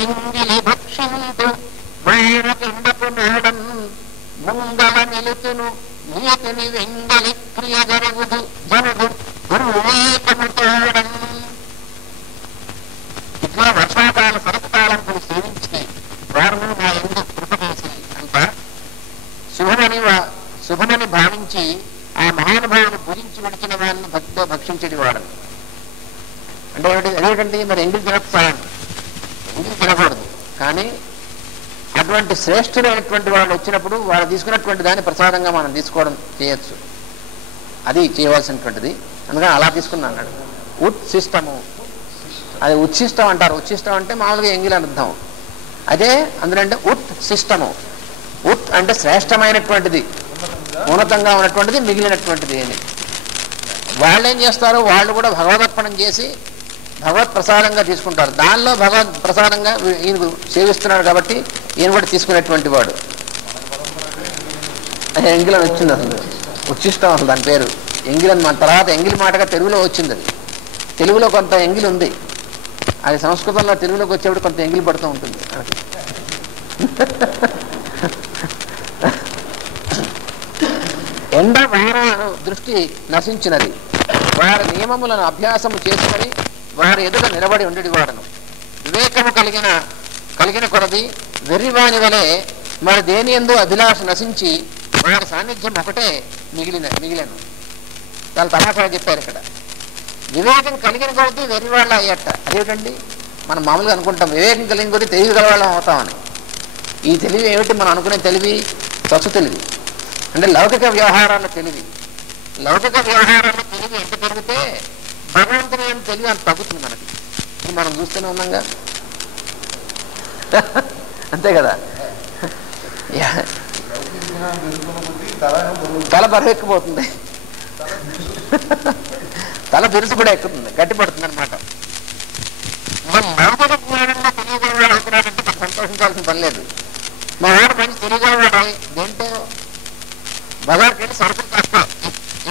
ఇంగిలి భక్షింతు వైరకిండపు నాడన్ ముంగల నిలుతును నీతిని వెంగలి క్రియ జరుగుదు జరుగు గురువేకముతోడన్. ఇట్లా వర్షాకాల శరత్కాలం సేవించి వారు నా ఎందుకు కృప చేసి అంట శుభమని భావించి ఆ మహానుభావుని భుజించి విడిచిన వారిని భక్తితో భక్షించేది వాడని. అంటే అదేంటంటే మరి ఎంగిలి తినకపోయాను, ఎంగిలి తినకూడదు. కానీ అటువంటి శ్రేష్ఠులైనటువంటి వాళ్ళు వచ్చినప్పుడు వాళ్ళు తీసుకున్నటువంటి దాన్ని ప్రసాదంగా మనం తీసుకోవడం చేయొచ్చు. అది చేయవలసినటువంటిది. అందుకని అలా తీసుకున్నా అన్నాడు. ఉత్సిష్టము, అది ఉచ్ఛిష్టం అంటారు. ఉచ్ఛిష్టం అంటే మామూలుగా ఎంగిలి అర్థం. అదే అందులో ఉత్సిష్టము. ఉత్ అంటే శ్రేష్టమైనటువంటిది, ఉన్నతంగా ఉన్నటువంటిది, మిగిలినటువంటిది అని. వాళ్ళు ఏం చేస్తారు, వాళ్ళు కూడా భగవదర్పణం చేసి భగవత్ ప్రసాదంగా తీసుకుంటారు. దానిలో భగవత్ ప్రసాదంగా ఈయన సేవిస్తున్నాడు కాబట్టి ఈయన కూడా తీసుకునేటువంటి వాడు. ఎంగిలని వచ్చింది అసలు, ఉచ్చిష్టం అసలు దాని పేరు ఎంగిలని. మన తర్వాత ఎంగిలి మాటగా తెలుగులో వచ్చింది. అది తెలుగులో కొంత ఎంగిలి ఉంది, అది సంస్కృతంలో తెలుగులోకి వచ్చేప్పుడు కొంత ఎంగిలి పడుతూ ఉంటుంది. ఎండ వార దృష్టి నశించినది, వారి నియమములను అభ్యాసము చేసుకొని వారి ఎదుట నిలబడి ఉండేది వాడను. వివేకము కలిగిన కొరది వెర్రివాని వలె మరి దేని యందు అభిలాష నశించి వారి సాన్నిధ్యం ఒకటే మిగిలిను. చాలా తమాషా చెప్పారు ఇక్కడ. వివేకం కలిగిన కొద్దీ వెర్రివాళ్ళ అయ్యట. అదేమిటండి, మనం మామూలుగా అనుకుంటాం వివేకం కలిగిన కొద్దీ తెలివి గలవాళ్ళం అవుతామని. ఈ తెలివి ఏమిటి, మనం అనుకునే తెలివి సచ్చు తెలివి, అంటే లౌకిక వ్యవహారాల తెలివి. లౌకిక వ్యవహారాల తెలివి ఎంత పెరిగితే భగవంతుని అని తెలివి అంత తగ్గుతుంది మనకి. ఇది మనం చూస్తూనే ఉన్నాంగా, అంతే కదా. తల బరువెక్కిపోతుంది, తల బిరుసు కూడా ఎక్కుతుంది, గట్టిపడుతుంది అనమాట. లౌకిక జ్ఞానంలో తెలియగలవాడు అవుతున్నాడంటే మనం సంతోషించాల్సిన పని లేదు. మా వాడు మంచి తెలియగలవాడు, దేంతో బజార్కి వెళ్ళి సరుకులు తెస్తాం,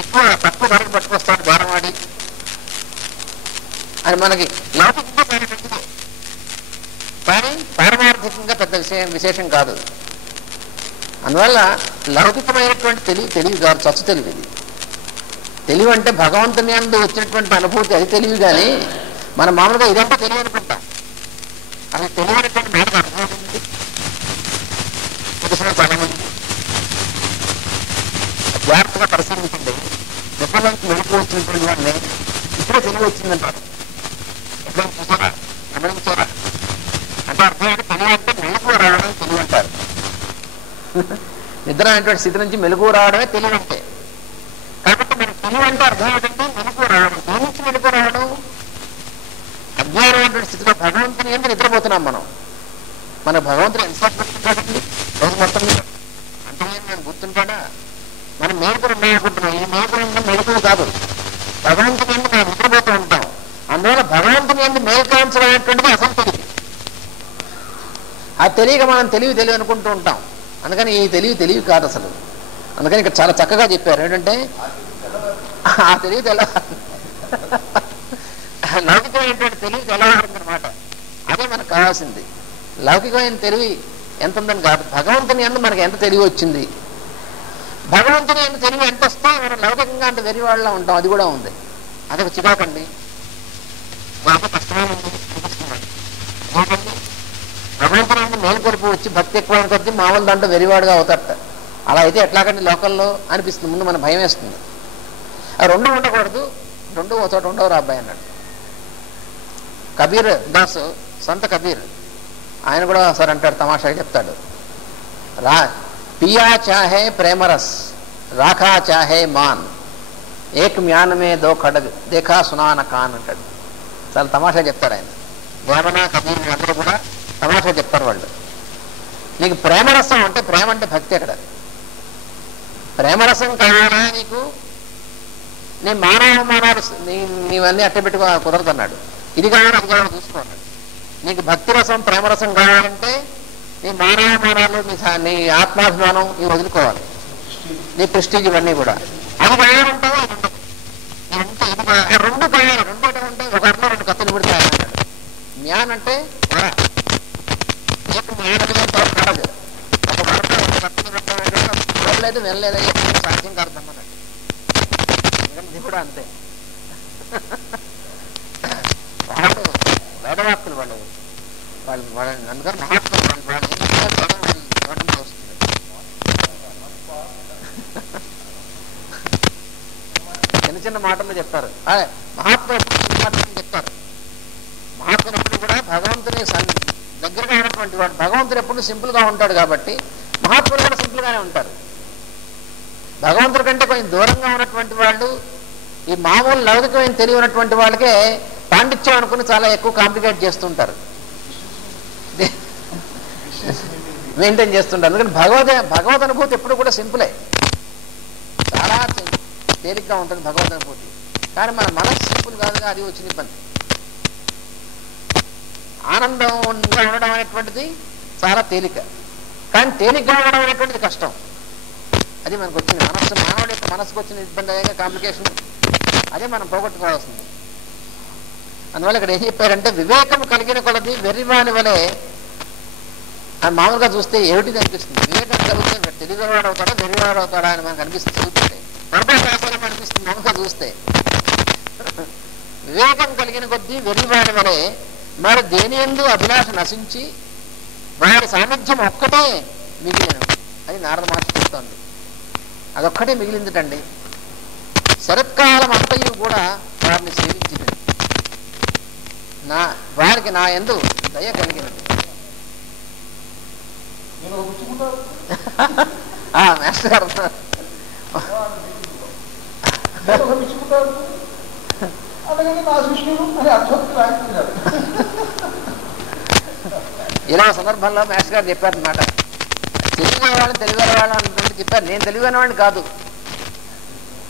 ఎక్కువ తక్కువ ధరకు పట్టుకొస్తాడు బేరవాడి అని మనకి లౌకికంగా చాలా మంచిదే, కానీ పారమార్థికంగా పెద్ద విశేషం కాదు. అందువల్ల లౌకికమైనటువంటి తెలివి కాదు, చచ్చు తెలివి. ఇది తెలివి అంటే భగవంతుని అందు వచ్చినటువంటి అనుభూతి, అది తెలివి. కానీ మనం మామూలుగా ఇదంతా తెలివి అనుకుంటాం. అది తెలియనటువంటి మేరకు అర్థమవుతుంది తెలిసిన చాలా మంది. జాగ్రత్తగా పరిశీలించండి. ఎప్పటికి వెళ్ళిపోవచ్చినటువంటి వాడిని ఇప్పుడే తెలివి వచ్చిందంటారు. ఎప్పుడైనా చూసారా, గమనించారా? అంటే అర్థం ఏంటి, తెలివి అంటే మెలకువ రావడం తెలివి అంటారు. నిద్ర అనేటువంటి స్థితి నుంచి మెలకువ రావడమే తెలివి అంటే. కాబట్టి మనకు తెలివి అంటే అర్థం ఏంటంటే మెలకువ రావడం. దేని నుంచి మెలకువ రావడం? అజ్ఞానమైనటువంటి స్థితిలో భగవంతుని ఏంటి నిద్రపోతున్నాం మనం. మన భగవంతుని ఎంతసేపు గుర్తుంటాడండి రోజు మొత్తం మీద? అంటే నేను గుర్తుంటాడా? మనం మేలుకులు ఉన్నాయనుకుంటున్నాం. ఈ మేలుకులు మెలకువ కాదు, భగవంతుని ఏంటి మనం నిద్రపోతూ ఉంటాం. అందువల్ల భగవంతుని ఏంటి మేల్కాంచడం అనేటువంటిది అసలు తెలివి. ఆ తెలియక మనం తెలివి అనుకుంటూ ఉంటాం. అందుకని ఈ తెలివి కాదు అసలు. అందుకని ఇక్కడ చాలా చక్కగా చెప్పారు ఏంటంటే ఆ తెలివి లౌకికమైనటువంటి తెలివి తెల్లవారిందనమాట. అదే మనకు కావాల్సింది. లౌకికమైన తెలివి ఎంత ఉందని కాదు, భగవంతుని అందు మనకి ఎంత తెలివి వచ్చింది. భగవంతుని అందు తెలివి ఎంత వస్తే మనం లౌకికంగా అంత వెర్రివాళ్ళ ఉంటాం. అది కూడా ఉంది. అదొక చికాకండి, బాగా కష్టమైన చూపిస్తున్నాను. ఏంటండి, భగవంతుని అందు మేలుకొలుపు వచ్చి భక్తి ఎక్కువ కొద్దీ మామూలు దాంట్లో వెర్రివాడుగా అవుతారట. అలా అయితే ఎట్లాగండి లోకల్లో అనిపిస్తుంది. ముందు మన భయం వేస్తుంది. ఆ రెండు ఉండకూడదు, రెండు ఒక చోట ఉండవు రా అబ్బాయి అన్నాడు కబీర్ దాస్. సంత కబీర్ ఆయన కూడా ఒకసారి అంటాడు, తమాషాగా చెప్తాడు. పియా చాహే ప్రేమరస్ రాఖా చాహే మాన్ ఏక్ మ్యాన్ మే దో ఖడ్గ్ దేఖా సునాన ఖాన్ అంటాడు. చాలా తమాషా చెప్తారు ఆయన. వేమన కబీర్ అందరూ కూడా తమాషా చెప్తారు వాళ్ళు. నీకు ప్రేమరసం అంటే, ప్రేమ అంటే భక్తి. అక్కడ ప్రేమరసం కావాలా నీకు? నీ మానవమానాలు నీవన్నీ అట్టబెట్టుకో కుదరదన్నాడు. ఇది కావాలి అది కావాలి చూసుకోన్నాడు. నీకు భక్తి రసం ప్రేమరసం కావాలంటే నీ మానవమానాలు నీ ఆత్మాభిమానం ఇవి వదులుకోవాలి, నీ ప్రెస్టీజ్ ఇవన్నీ కూడా. అది కావాలంటావా అది ఉండదు. రెండు కావాలి. రెండు అంటే ఒక అర్థం రెండు కత్తులు పెడతాయన్నాడు. జ్ఞాన్ అంటే అంతే. వాళ్ళు వేదవాక్కులు వాళ్ళు వాళ్ళు వాళ్ళని అందుకని మహాత్ములు వాళ్ళు వాళ్ళు ఏం చేస్తారు నోటంలో వస్తుంది. చిన్న చిన్న మాటల్లో చెప్తారు. మహాత్ములు మాటలు చెప్తారు. మహాత్ములు ఎప్పుడు కూడా భగవంతుని దగ్గరగా ఉన్నటువంటి వాడు. భగవంతుడు ఎప్పుడు సింపుల్ గా ఉంటాడు కాబట్టి మహాత్ములు కూడా సింపుల్ గానే ఉంటారు. భగవంతుడి కంటే కొంచెం దూరంగా ఉన్నటువంటి వాళ్ళు, ఈ మామూలు లౌకికమైన తెలివి ఉన్నటువంటి వాళ్ళకే పాండిత్యం అనుకుని చాలా ఎక్కువ కాంప్లికేట్ చేస్తుంటారు, మెయింటైన్ చేస్తుంటారు. ఎందుకంటే భగవద్ అనుభూతి ఎప్పుడు కూడా సింపులే, చాలా తేలిగ్గా ఉంటుంది భగవద్ అనుభూతి. కానీ మన మనసు సింపుల్ కాదుగా, అది వచ్చిన ఇబ్బంది. ఆనందంగా ఉండడం అనేటువంటిది చాలా తేలిక, కానీ తేలిగ్గా ఉండడం అనేటువంటిది కష్టం. అది మనకు వచ్చింది మనస్సు, మానవుడి యొక్క మనసుకు వచ్చిన ఇబ్బంది, అదే కాంప్లికేషన్. అదే మనం పోగొట్టుకోవాల్సింది. అందువల్ల ఇక్కడ ఏం చెప్పారంటే, వివేకం కలిగిన కొలది వెర్రివాని వలె. అది మామూలుగా చూస్తే ఏమిటిది అనిపిస్తుంది. వివేకం కలిగితే తెలివివాడు అవుతాడా వెర్రివాడు అవుతాడా అని మనకు అనిపిస్తుంది. చూస్తే పొరపాటు అనిపిస్తుంది మామూలుగా చూస్తే. వివేకం కలిగిన కొద్దీ వెర్రివాడి వలె మరి దేని యందు అభిలాష నశించి వారి సాన్నిధ్యం ఒక్కటే మిగిలిన. అది నారద మహర్షి చెప్తోంది. అదొక్కటే మిగిలిందిటండి. శరత్కాలం అంతయు కూడా వారిని సేవించింది. వారికి నా యందు దయ కలిగినది. మాస్టర్ గారు ఇలా సందర్భంలో మాస్టర్ గారు చెప్పారనమాట. తెలివైన వాళ్ళని అంటే చెప్పారు. నేను తెలివైన వాడిని కాదు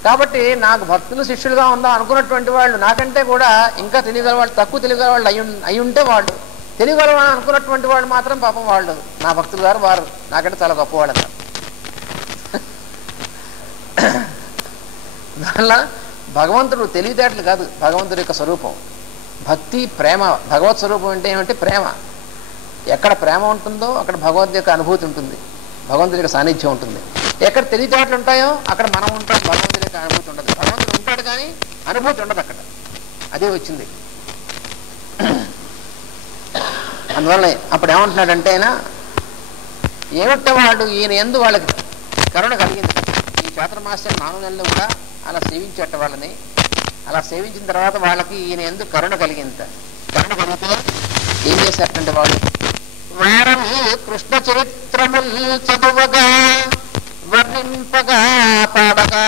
కాబట్టి నాకు భక్తులు శిష్యులుగా ఉందాం అనుకున్నటువంటి వాళ్ళు నాకంటే కూడా ఇంకా తెలియగల వాళ్ళు, తక్కువ తెలియగల వాళ్ళు అయి ఉంటే వాళ్ళు, తెలియగల వాళ్ళు అనుకున్నటువంటి వాళ్ళు మాత్రం పాపం వాళ్ళు నా భక్తులు గారు, వారు నాకంటే చాలా గొప్పవాళ్ళు అన్నారు. దానివల్ల భగవంతుడు తెలివితేటలు కాదు, భగవంతుడి యొక్క స్వరూపం భక్తి, ప్రేమ. భగవత్ స్వరూపం అంటే ఏమంటే ప్రేమ. ఎక్కడ ప్రేమ ఉంటుందో అక్కడ భగవంతుడి యొక్క అనుభూతి ఉంటుంది, భగవంతుడి యొక్క సాన్నిధ్యం ఉంటుంది. ఎక్కడ తెలివితేటలు ఉంటాయో అక్కడ మనం ఉంటాం, భగవంతుడి యొక్క అనుభూతి ఉండదు. భగవంతుడు ఉంటాడు కానీ అనుభూతి ఉండదు అక్కడ. అదే వచ్చింది. అందువల్ల అప్పుడు ఏమంటున్నాడంటే ఆయన, ఏమిటే వాళ్ళు ఈయన యందు వాళ్ళకి కరుణ కలిగింది. ఈ చాతుర్మాస్యం 4 నెలలు కూడా అలా సేవించేట వాళ్ళని. అలా సేవించిన తర్వాత వాళ్ళకి ఈయన యందు కరుణ కలిగింది. కరుణ కలిగితే ఏం చేశారంటే వాళ్ళు వారని కృష్ణ చరిత్రముల్ చదువగా వర్ణింపగా పాడగా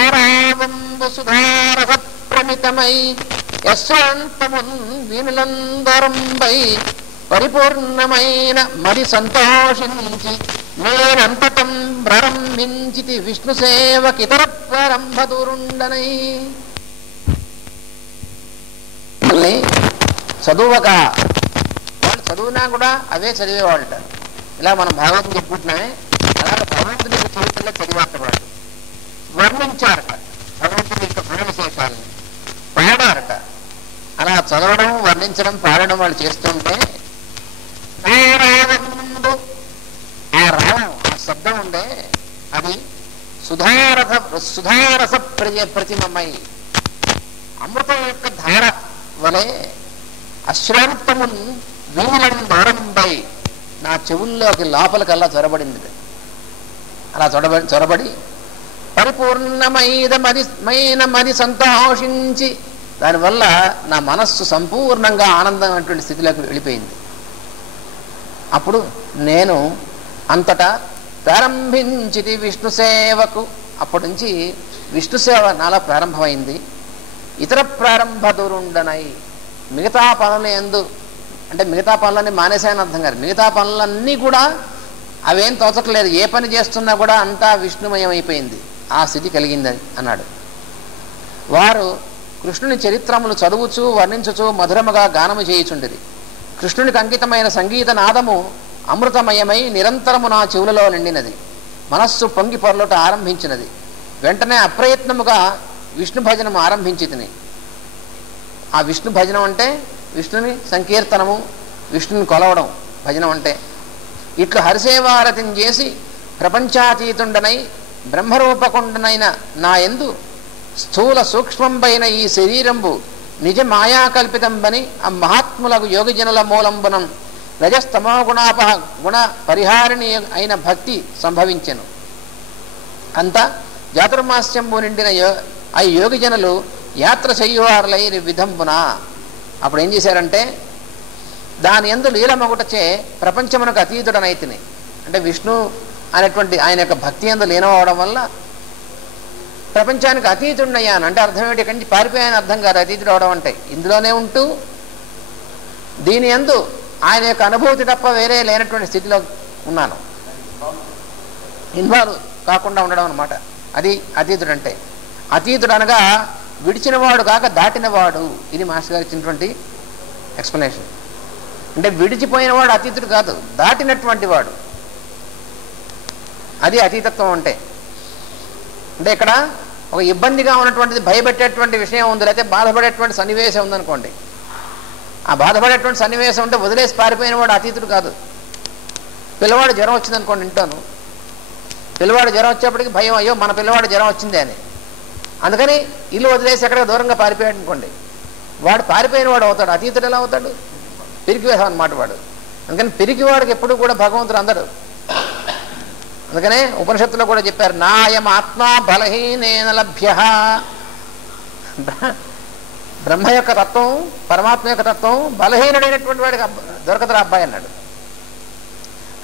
ఆరావంబు సుధారహ ప్రమితమై యశ్వంతమున్ వీనులందరంబై పరిపూర్ణమైన మరి సంతోషించి నేనంతటం ప్రారంభించితి విష్ణు సేవకితర ప్రారంభదురుండనై. చదువుగా వాళ్ళు చదువునా కూడా అవే చదివేవాళ్ళట. ఇలా మనం భాగవతం చెప్పుకుంటున్నామే, అలాగే భగవంతుని యొక్క చరిత్రలో చదివారట వాళ్ళు. వర్ణించారట భగవంతుని యొక్క గుణ విశేషాలను, పాడారట. అలా చదవడం, వర్ణించడం, పాడడం వాళ్ళు చేస్తుంటే ఆ రావం, ఆ శబ్దం ఉండే అది సుధారస ప్రతిమమై అమృతం యొక్క ధార వలె అశ్రాంతమున్ వీణులను దూరంపై నా చెవుల్లోకి లోపలికల్లా చొరబడింది. అలా చొరబడి పరిపూర్ణమైన మరి సంతోషించి దానివల్ల నా మనస్సు సంపూర్ణంగా ఆనందమైనటువంటి స్థితిలోకి వెళ్ళిపోయింది. అప్పుడు నేను అంతటా ప్రారంభించిది విష్ణు సేవకు. అప్పటి నుంచి విష్ణు సేవ నాలో ప్రారంభమైంది. ఇతర ప్రారంభ దురుండనై మిగతా పనులు ఎందు అంటే మిగతా పనులన్నీ మానేసాయని అర్థం కాదు. మిగతా పనులన్నీ కూడా అవేం తోచట్లేదు. ఏ పని చేస్తున్నా కూడా అంతా విష్ణుమయం అయిపోయింది. ఆ స్థితి కలిగింది అన్నాడు. వారు కృష్ణుని చరిత్రములు చదువుచూ వర్ణించుచూ మధురముగా గానము చేయుచుండిరి. కృష్ణునికి అంకితమైన సంగీత నాదము అమృతమయమై నిరంతరము నా చెవులలో నిండినది. మనస్సు పొంగి పొరలుట ఆరంభించినది. వెంటనే అప్రయత్నముగా విష్ణు భజనము ఆరంభించి తిని. ఆ విష్ణు భజనం అంటే విష్ణుని సంకీర్తనము, విష్ణుని కొలవడం భజనం అంటే. ఇట్లు హరిసేవారతిని చేసి ప్రపంచాతీతుండనై బ్రహ్మరూపకుండనైన నా యందు స్థూల సూక్ష్మంపైన ఈ శరీరంబు నిజ మాయాకల్పితంబని ఆ మహాత్ములకు యోగిజనుల మూలంబనం రజస్తమో గుణ పరిహారిణి అయిన భక్తి సంభవించెను. అంతా చాతుర్మాస్యంబు నిండిన ఆ యోగిజనులు యాత్ర చెయ్యువారులై విధంబున. అప్పుడు ఏం చేశారంటే దాని యందు లీలమగుటచే ప్రపంచమునకు అతీతుడనైతిని. అంటే విష్ణు అనేటువంటి ఆయన యొక్క భక్తి యందు లీనమవడం వల్ల ప్రపంచానికి అతీతుడినయ్యాను అంటే అర్థం ఏమిటి? ఇక్కడి నుంచి పారిపోయాను అర్థం కాదు. అతీతుడు అవడం అంటే ఇందులోనే ఉంటూ దీని యందు ఆయన యొక్క అనుభూతి తప్ప వేరే లేనటువంటి స్థితిలో ఉన్నాను. ఇన్వాల్వ్ కాకుండా ఉండడం అనమాట. అది అతీతుడు అంటే. అతీతుడు అనగా విడిచినవాడు కాక దాటినవాడు. ఇది మాస్టర్ గారు ఇచ్చినటువంటి ఎక్స్ప్లెనేషన్. అంటే విడిచిపోయినవాడు అతీతుడు కాదు, దాటినటువంటి వాడు. అది అతీతత్వం అంటే. అంటే ఇక్కడ ఒక ఇబ్బందిగా ఉన్నటువంటిది, భయపెట్టేటువంటి విషయం ఉంది, లేకపోతే బాధపడేటువంటి సన్నివేశం ఉందనుకోండి. ఆ బాధపడేటువంటి సన్నివేశం ఉంటే వదిలేసి పారిపోయిన వాడు అతీతుడు కాదు. పిల్లవాడు జ్వరం వచ్చిందనుకోండి ఇంట్లోను, పిల్లవాడు జ్వరం వచ్చేప్పటికి భయం, అయ్యో మన పిల్లవాడు జ్వరం వచ్చిందే అని. అందుకని ఇల్లు వదిలేసి ఎక్కడికి దూరంగా పారిపోయాడు అనుకోండి, వాడు పారిపోయిన వాడు అవుతాడు. అతీతుడు ఎలా అవుతాడు? పిరికివేశం అన్నమాట వాడు. అందుకని పిరికివాడికి ఎప్పుడు కూడా భగవంతుడు అందడు. అందుకనే ఉపనిషత్తులో కూడా చెప్పారు, నాయం ఆత్మ బలహీనేన లభ్య. బ్రహ్మ యొక్క తత్వం, పరమాత్మ యొక్క తత్వం బలహీనుడైనటువంటి వాడికి దొరకదురా అబ్బాయి అన్నాడు.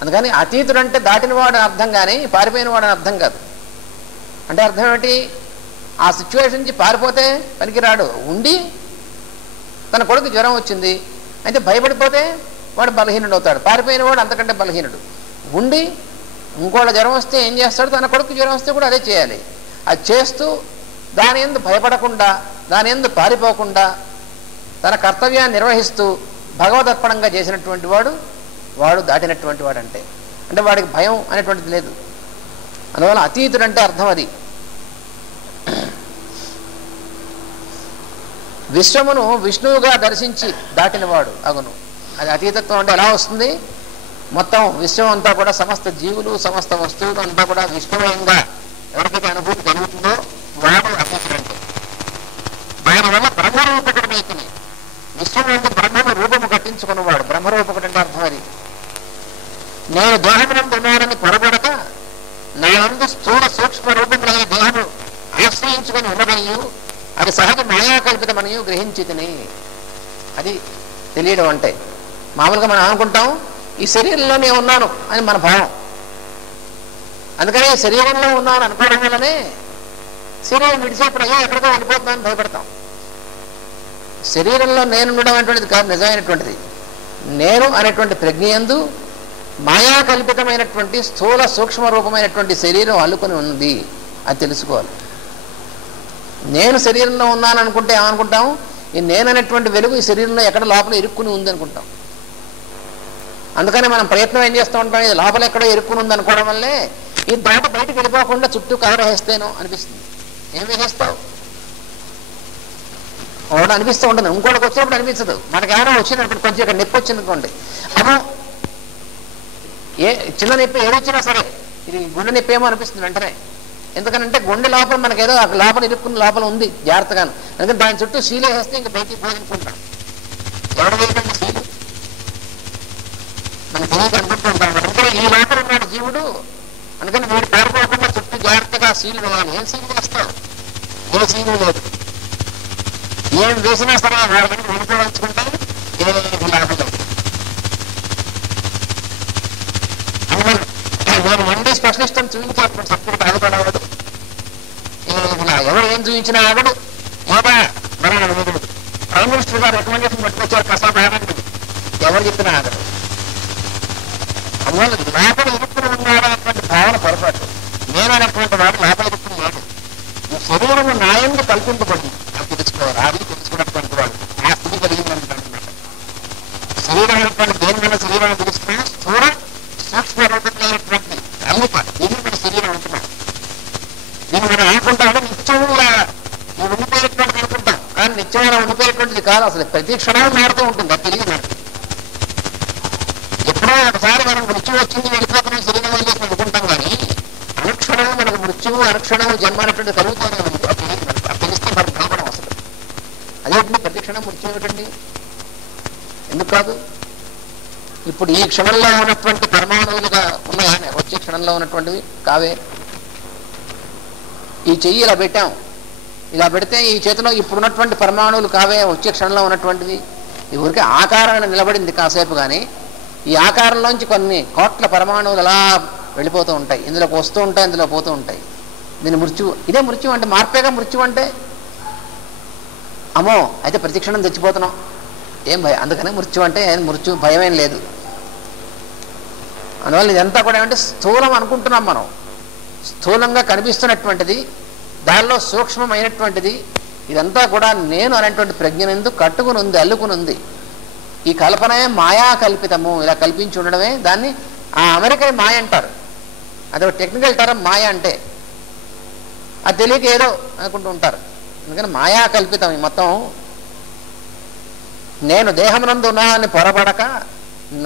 అందుకని అతీతుడు అంటే దాటినవాడు అని అర్థం, కానీ పారిపోయిన వాడు అని అర్థం కాదు. అంటే అర్థం ఏమిటి? ఆ సిచ్యువేషన్ నుంచి పారిపోతే పనికిరాడు. ఉండి తన కొడుకు జ్వరం వచ్చింది అయితే భయపడిపోతే వాడు బలహీనుడు అవుతాడు. పారిపోయిన వాడు అంతకంటే బలహీనుడు. ఉండి ఇంకోళ్ళ జ్వరం వస్తే ఏం చేస్తాడు? తన కొడుకు జ్వరం వస్తే కూడా అదే చేయాలి. అది చేస్తూ దాని యందు భయపడకుండా, దాని యందు పారిపోకుండా తన కర్తవ్యాన్ని నిర్వహిస్తూ భగవదర్పణంగా చేసినటువంటి వాడు, వాడు దాటినటువంటి వాడు అంటే. అంటే వాడికి భయం అనేటువంటిది లేదు. అందువల్ల అతీతుడు అంటే అర్థం అది. విశ్వమును విష్ణువుగా దర్శించి దాటినవాడు అగును. అది అతీతత్వం అంటే ఎలా వస్తుంది? మొత్తం విశ్వం అంతా కూడా, సమస్త జీవులు, సమస్త వస్తువులు అంతా కూడా విష్ణుమయంగా ఎవరికైతే అనుభూతి కలుగుతుందో వాడు అతీతుడు అంటే. దానివల్ల బ్రహ్మరూపకుడైతే విశ్వం అంటే బ్రహ్మను రూపము కట్టించుకున్నవాడు బ్రహ్మరూపకుడు అంటే అర్థం అది. నేను దేహమునందు ఉన్నానని పొరబడక నా నందు స్థూల సూక్ష్మ రూపములైన దేహము ఆశ్రయించుకొని ఉన్నదనియు అది సహజ మాయాకల్పితమనియు గ్రహించితిని. అది తెలియడం అంటే. మామూలుగా మనం అనుకుంటాం ఈ శరీరంలోనే ఉన్నాను అని మన భావం. అందుకని శరీరంలో ఉన్నాను అనుకోవడం వల్లనే శరీరం విడిచేప్పుడు అయ్యో ఎక్కడికో వెళ్ళిపోతున్నాను భయపడతాం. శరీరంలో నేను ఉండడం అనేటువంటిది కాదు నిజమైనటువంటిది. నేను అనేటువంటి ప్రజ్ఞయందు మాయాకల్పితమైనటువంటి స్థూల సూక్ష్మ రూపమైనటువంటి శరీరం అల్లుకొని ఉంది. అది తెలుసుకోవాలి. నేను శరీరంలో ఉన్నాను అనుకుంటే ఏమనుకుంటాం? ఈ నేను అనేటువంటి వెలుగు ఈ శరీరంలో ఎక్కడ లోపల ఇరుక్కుని ఉంది అనుకుంటాం. అందుకని మనం ప్రయత్నం ఏం చేస్తూ ఉంటాం? ఇది లోపల ఎక్కడో ఇరుక్కుని ఉంది అనుకోవడం వల్లే ఈ దాట బయటకు వెళ్ళిపోకుండా చుట్టూ కవర్ వేస్తేనో అనిపిస్తుంది. ఏం వేసేస్తావు? ఒకటి అనిపిస్తూ ఉంటుంది, ఇంకోటికి వచ్చినప్పుడు అనిపించదు. మనకి ఎవరో వచ్చినప్పుడు కొంచెం ఇక్కడ నొప్పి వచ్చింది అనుకోండి, అమ్మో చిన్న నొప్పి ఏదొచ్చినా సరే ఇది గుండె నొప్పి ఏమో అనిపిస్తుంది వెంటనే. ఎందుకనంటే గుండె లోపల మనకేదో లోపల ఇరుక్కున్న లోపల ఉంది జాగ్రత్తగాను. అందుకని దాని చుట్టూ సీలు వేస్తే ఇంకా బయటికి పోదనుకుంటాం. ఎవడ వేయకండి సీలు, మనకు తెలియదు అనుకుంటుంటాం. అందుకని ఈ లోపల ఉన్నాడు జీవుడు. అందుకని మీరు పారిపోకుండా చుట్టూ జాగ్రత్తగా సీలు వేయాలి. ఏం సీలు వేస్తావు? ఏ సీలు లేదు. ఏం వేసినా సరే వాళ్ళ దగ్గర వెళ్ళిపోవచ్చుకుంటే ఏ లాభం లేదు. నేను మండే స్పెషలిస్ట్ అని చూపించాను సప్పుడు బాధపడవద్దు. ఎవరు ఏం చూపించినా ఆగడు. ఏదా మన మిగుడు ప్రైమ్ మినిస్టర్ గారు రికమెండేషన్ పట్టుకొచ్చారు కసా బాగుంది, ఎవరు చెప్పినా ఆగడు. అందువల్ల లోపల ఇరుక్కుని ఉన్నాడనేటువంటి భావన పొరపాటు. నేను అనేటువంటి వాడు లోపల ఇరుక్కుని లేదు. ఈ శరీరము న్యాయంగా కల్పింపబడింది. అది తెలుసుకోవాలి. అది తెలుసుకున్నటువంటి వాడు ఆ స్థితి కలిగిందన్నమాట. శరీరం అనేటువంటి దేని వల్ల శరీరాన్ని తెలుసుకున్నా స్థూల సూక్ష్మ రూపమైనటువంటి రూప ఇది మన శరీరం అంటున్నాం. దీన్ని మనం అనుకుంటామంటే నిత్యం ఈ ఉండిపోయేటువంటి అనుకుంటాం, కానీ నిత్యం అలా ఉండిపోయేటువంటిది కాదు. అసలు ప్రతి క్షణం మారుతూ ఉంటుంది. అది తెలియదు మనకి. ఎప్పుడో ఒకసారి మనం మృత్యు వచ్చింది వెళ్ళిపోతున్నాం శరీరం వదిలేసి అనుకుంటాం, కానీ అనుక్షణం మనకు మృత్యువు అనుక్షణం జన్మ అనేటువంటి కలుగుతూనే ఉంది. తెలియదు మనకు. అదేంటి ప్రతిక్షణం మృత్యు ఏమిటండి? ఎందుకు కాదు? ఇప్పుడు ఈ క్షణంలో ఉన్నటువంటి పరమాణువులుగా ఉన్నాయా? వచ్చే క్షణంలో ఉన్నటువంటివి కావే. ఈ చెయ్యి ఇలా పెట్టాం, ఇలా పెడితే ఈ చేతిలో ఇప్పుడున్నటువంటి పరమాణువులు కావే వచ్చే క్షణంలో ఉన్నటువంటివి. ఈ ఊరికే ఆకారాన్ని నిలబడింది కాసేపు, కానీ ఈ ఆకారంలోంచి కొన్ని కోట్ల పరమాణువులు అలా వెళ్ళిపోతూ ఉంటాయి, ఇందులోకి వస్తూ ఉంటాయి, ఇందులో పోతూ ఉంటాయి. దీని మృత్యువు. ఇదే మృత్యువు అంటే, మార్పేగా మృత్యువు అంటే. అమ్మో అయితే ప్రతిక్షణం చచ్చిపోతున్నాం, ఏం భయం, అందుకనే మృత్యు అంటే మృత్యు భయం ఏం లేదు. అందువల్ల ఇదంతా కూడా ఏమంటే స్థూలం అనుకుంటున్నాం మనం. స్థూలంగా కనిపిస్తున్నటువంటిది, దానిలో సూక్ష్మమైనటువంటిది, ఇదంతా కూడా నేను అనేటువంటి ప్రజ్ఞనందు కట్టుకుని ఉంది, అల్లుకుని ఉంది. ఈ కల్పనే మాయా కల్పితము. ఇలా కల్పించి ఉండడమే దాన్ని ఆ అమెరికన్ మాయ అంటారు. అదొక టెక్నికల్ టర్మ్ మాయ అంటే. అది తెలియక ఏదో అనుకుంటూ ఉంటారు. అందుకని మాయా కల్పితం. ఈ మొత్తం నేను దేహమునందు ఉన్నా అని పొరపడక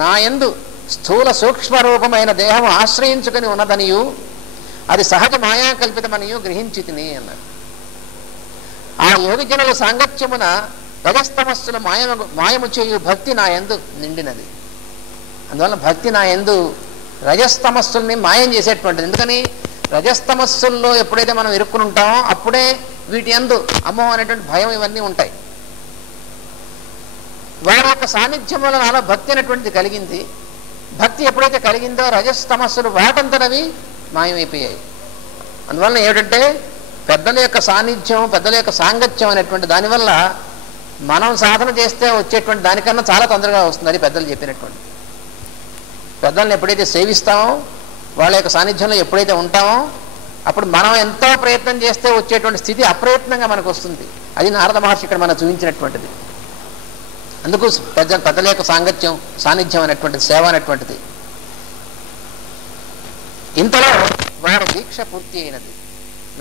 నా యందు స్థూల సూక్ష్మ రూపమైన దేహము ఆశ్రయించుకొని ఉన్నదనియు అది సహజ మాయా కల్పితమనియు గ్రహించి తిని అన్నారు. ఆ యోగిజనుల సాంగత్యమున రజస్తమస్సుల మాయము చేయు భక్తి నా యందు నిండినది. అందువల్ల భక్తి నా యందు రజస్తమస్సుల్ని మాయం చేసేటువంటిది. ఎందుకని రజస్తమస్సుల్లో ఎప్పుడైతే మనం ఇరుక్కుని ఉంటామో అప్పుడే వీటి యందు అమ్మో అనేటువంటి భయం ఇవన్నీ ఉంటాయి. వారి యొక్క సాన్నిధ్యం వల్ల నాలో భక్తి అనేటువంటిది కలిగింది. భక్తి ఎప్పుడైతే కలిగిందో రజస్తమస్సులు వాటంతనవి మాయమైపోయాయి. అందువల్ల ఏమిటంటే పెద్దల యొక్క సాన్నిధ్యం, పెద్దల యొక్క సాంగత్యం అనేటువంటి దానివల్ల మనం సాధన చేస్తే వచ్చేటువంటి దానికన్నా చాలా తొందరగా వస్తుంది. అది పెద్దలు చెప్పినటువంటి. పెద్దల్ని ఎప్పుడైతే సేవిస్తామో, వాళ్ళ యొక్క సాన్నిధ్యంలో ఎప్పుడైతే ఉంటామో, అప్పుడు మనం ఎంతో ప్రయత్నం చేస్తే వచ్చేటువంటి స్థితి అప్రయత్నంగా మనకు వస్తుంది. అది నారద మహర్షి ఇక్కడ మనం చూపించినటువంటిది. అందుకు పెద్దల యొక్క సాన్నిధ్యం అనేటువంటిది, సేవ అనేటువంటిది. ఇంతలో వారి దీక్ష పూర్తి అయినది.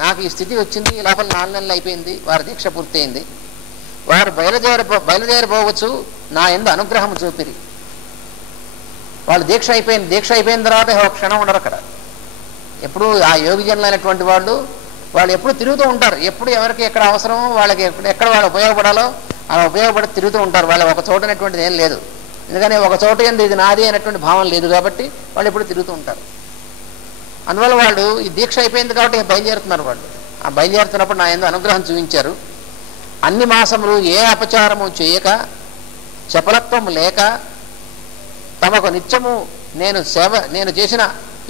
నాకు ఈ స్థితి వచ్చింది, లోపల 4 నెలలు అయిపోయింది, వారి దీక్ష పూర్తి అయింది. వారు బయలుదేరిపోవచ్చు నా యందు అనుగ్రహం చూపిరి. వాళ్ళు దీక్ష అయిపోయింది. దీక్ష అయిపోయిన తర్వాత ఒక క్షణం ఉండరు అక్కడ. ఎప్పుడు ఆ యోగిజనులు అయినటువంటి వాళ్ళు ఎప్పుడు తిరుగుతూ ఉంటారు. ఎప్పుడు ఎవరికి ఎక్కడ అవసరమో వాళ్ళకి ఎక్కడ వాళ్ళు ఉపయోగపడాలో అలా ఉపయోగపడి తిరుగుతూ ఉంటారు. వాళ్ళ ఒక చోట అనేటువంటిది ఏం లేదు. ఎందుకని ఒక చోట ఏంది ఇది నాది అనేటువంటి భావం లేదు కాబట్టి వాళ్ళు ఎప్పుడు తిరుగుతూ ఉంటారు. అందువల్ల వాళ్ళు ఈ దీక్ష అయిపోయింది కాబట్టి బయలుదేరుతున్నారు. వాళ్ళు ఆ బయలుదేరుతున్నప్పుడు నా యందు అనుగ్రహం చూపించారు. అన్ని మాసములు ఏ అపచారము చేయక, చపలత్వము లేక, తమకు నిత్యము నేను చేసిన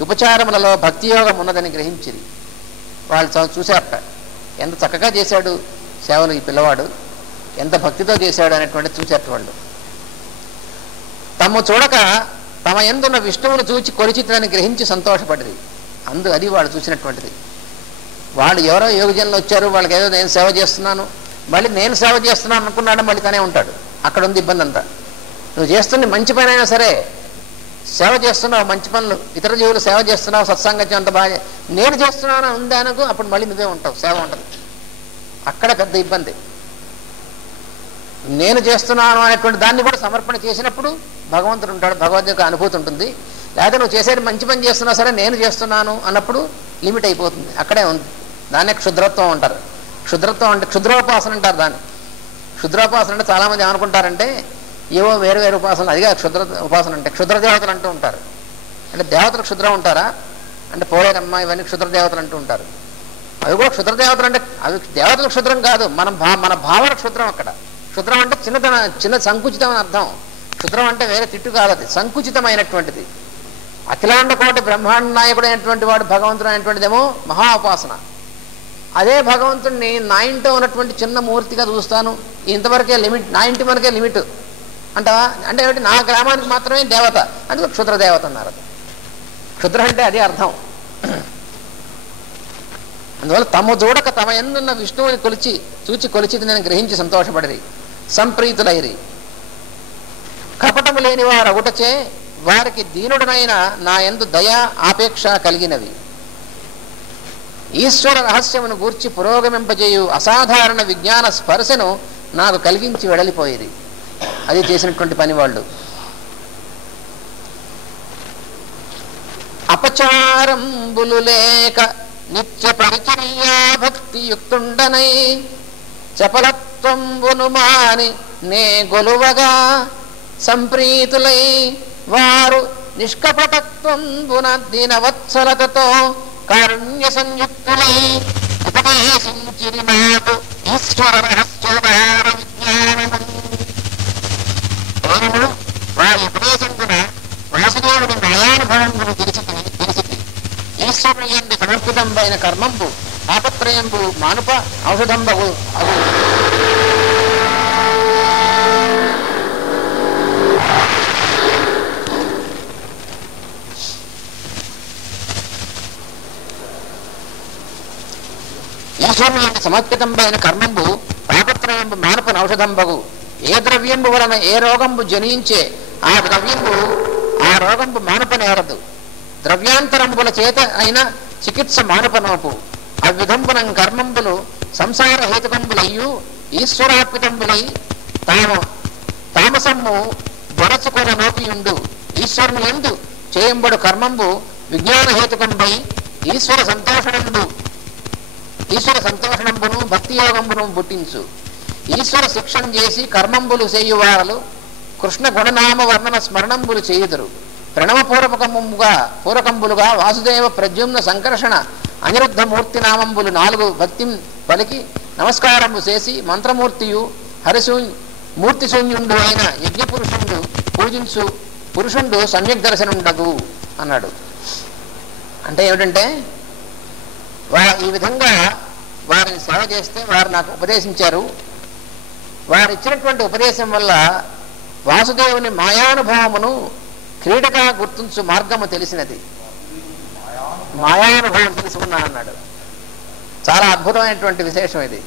ఉపచారములలో భక్తి యోగం ఉన్నదని గ్రహించిరి. వాళ్ళు చూశారట, ఎంత చక్కగా చేశాడు సేవలు ఈ పిల్లవాడు, ఎంత భక్తితో చేశాడు అనేటువంటిది చూశారట వాళ్ళు. తమ్ము చూడక తమ యందున్న విష్ణువును చూచి కొలిచితని గ్రహించి సంతోషపడింది. అది వాళ్ళు చూసినటువంటిది. వాళ్ళు ఎవరో యోగజనులు వచ్చారు, వాళ్ళకి ఏదో నేను సేవ చేస్తున్నాను, మళ్ళీ నేను సేవ చేస్తున్నాను అనుకున్నాడు, మళ్ళీ తనే ఉంటాడు. అక్కడ ఉంది ఇబ్బంది అంతా. నువ్వు చేస్తున్న మంచి పని అయినా సరే, సేవ చేస్తున్నావు, మంచి పనులు, ఇతర జీవులు సేవ చేస్తున్నావు, సత్సంగత్యం అంత బాగా, నేను చేస్తున్నాను ఉంది అనుకో, అప్పుడు మళ్ళీ నువ్వే ఉంటావు, సేవ ఉంటుంది. అక్కడ పెద్ద ఇబ్బంది. నేను చేస్తున్నాను అనేటువంటి దాన్ని కూడా సమర్పణ చేసినప్పుడు భగవంతుడు ఉంటాడు, భగవద్ యొక్క అనుభూతి ఉంటుంది. లేదా నువ్వు చేసేది మంచి పని చేస్తున్నా సరే నేను చేస్తున్నాను అన్నప్పుడు లిమిట్ అయిపోతుంది. అక్కడే ఉంది. దాన్నే క్షుద్రత్వం అంటారు. క్షుద్రత్వం అంటే క్షుద్రోపాసన అంటారు దాన్ని. క్షుద్రోపాసన అంటే చాలామంది ఏమనుకుంటారంటే ఏవో వేరు వేరు ఉపాసనలు, అదిగా క్షుద్ర ఉపాసన అంటే. క్షుద్ర దేవతలు అంటూ ఉంటారు. అంటే దేవతలు క్షుద్రం ఉంటారా అంటే పోలేరమ్మ ఇవన్నీ క్షుద్ర దేవతలు అంటూ ఉంటారు. అవి కూడా క్షుద్ర దేవతలు అంటే అవి దేవతలు క్షుద్రం కాదు, మన భావన క్షుద్రం. అక్కడ క్షుద్రం అంటే చిన్న సంకుచితం అని అర్థం. క్షుద్రం అంటే వేరే తిట్టు కాదు, అది సంకుచితమైనటువంటిది. అఖిలాండ కోటి బ్రహ్మాండ నాయకుడు అయినటువంటి వాడు భగవంతుడు అయినటువంటిదేమో మహా ఉపాసన. అదే భగవంతుడిని నా ఇంట్లో ఉన్నటువంటి చిన్న మూర్తిగా చూస్తాను, ఇంతవరకే లిమిట్, నా ఇంటి వరకే లిమిట్ అంటావా అంటే ఏమిటి, నా గ్రామానికి మాత్రమే దేవత, అందుకు క్షుద్ర దేవత అన్నారు. క్షుద్ర అంటే అది అర్థం. అందువల్ల తమ చూడక తమ ఎందున్న విష్ణువుని చూచి కొలిచిది నేను గ్రహించి సంతోషపడిరి, సంప్రీతులైరి. కపటము లేని వారు అగుటచే వారికి దీనుడనైన నా యందు దయా ఆపేక్ష కలిగినవి. ఈశ్వర రహస్యమును గూర్చి పురోగమింపజేయు అసాధారణ విజ్ఞాన స్పర్శను నాకు కలిగించి వెడలిపోయేది. అది చేసినటువంటి పని వాళ్ళు. అపచారంబులు లేక నిత్య పరిచర్యా భక్తి యుక్తుండనై చపలత్వ కృష్ణతత్వంబును మాని నే గొలువగా సంప్రీతులై వారు నిష్కపటత్వంబున దీనవత్సలతతో కారుణ్య సంయుక్తులై ఉపదేశించిరి నాకు ఈశ్వర రహస్యోపహార విజ్ఞానము. వారి ఉపదేశంకున వాసుదేవుడి మాయానుభవంబును తెలిసి ఈశ్వరుని యందు సమర్పితంబైన కర్మంబు తాపత్రయంబు మానుప ఔషధంబగు అగు. ఈశ్వరుని యందు సమర్పితంబైన కర్మంబు తాపత్రయంబు మానుప ఔషధంబగు. ఏ ద్రవ్యంబు వలన ఏ రోగంబు జనించే ఆ ద్రవ్యంబు ఆ రోగంబు మానుపనేరదు. ద్రవ్యాంతరంబుల చేత అయిన చికిత్స మానుపనోపు. అవిధంబునం కర్మంబులు సంసార హేతుకంబులయ్యు ఈశ్వరార్పితంబులై తామసమ్ము బొరచుకొన నోపియుండు. ఈశ్వరుని యందు చేయంబడు కర్మంబు విజ్ఞాన హేతుకంబై ఈశ్వర సంతోషణంబును భక్తి యోగంబును పుట్టించు. ఈశ్వర శిక్షణ చేసి కర్మంబులు చేయువారలు కృష్ణ గుణనామ వర్ణన స్మరణంబులు చేయుదురు. పూరకంబులుగా వాసుదేవ ప్రద్యుమ్న సంకర్షణ అనిరుద్ధ మూర్తి నామంబులు 4 భక్తి పలికి నమస్కారము చేసి మంత్రమూర్తియు మూర్తి శూన్యుండు అయిన యజ్ఞపురుషుండు పూజించు పురుషుండు సమ్యక్ దర్శనుండగు అన్నాడు. అంటే ఏమిటంటే ఈ విధంగా వారిని సేవ చేస్తే వారు నాకు ఉపదేశించారు. వారు ఇచ్చినటువంటి ఉపదేశం వల్ల వాసుదేవుని మాయానుభవమును క్రీడగా గుర్తించు మార్గము తెలిసినది. మాయానుభవం తెలుసుకున్నా అన్నాడు. చాలా అద్భుతమైనటువంటి విశేషం ఇది.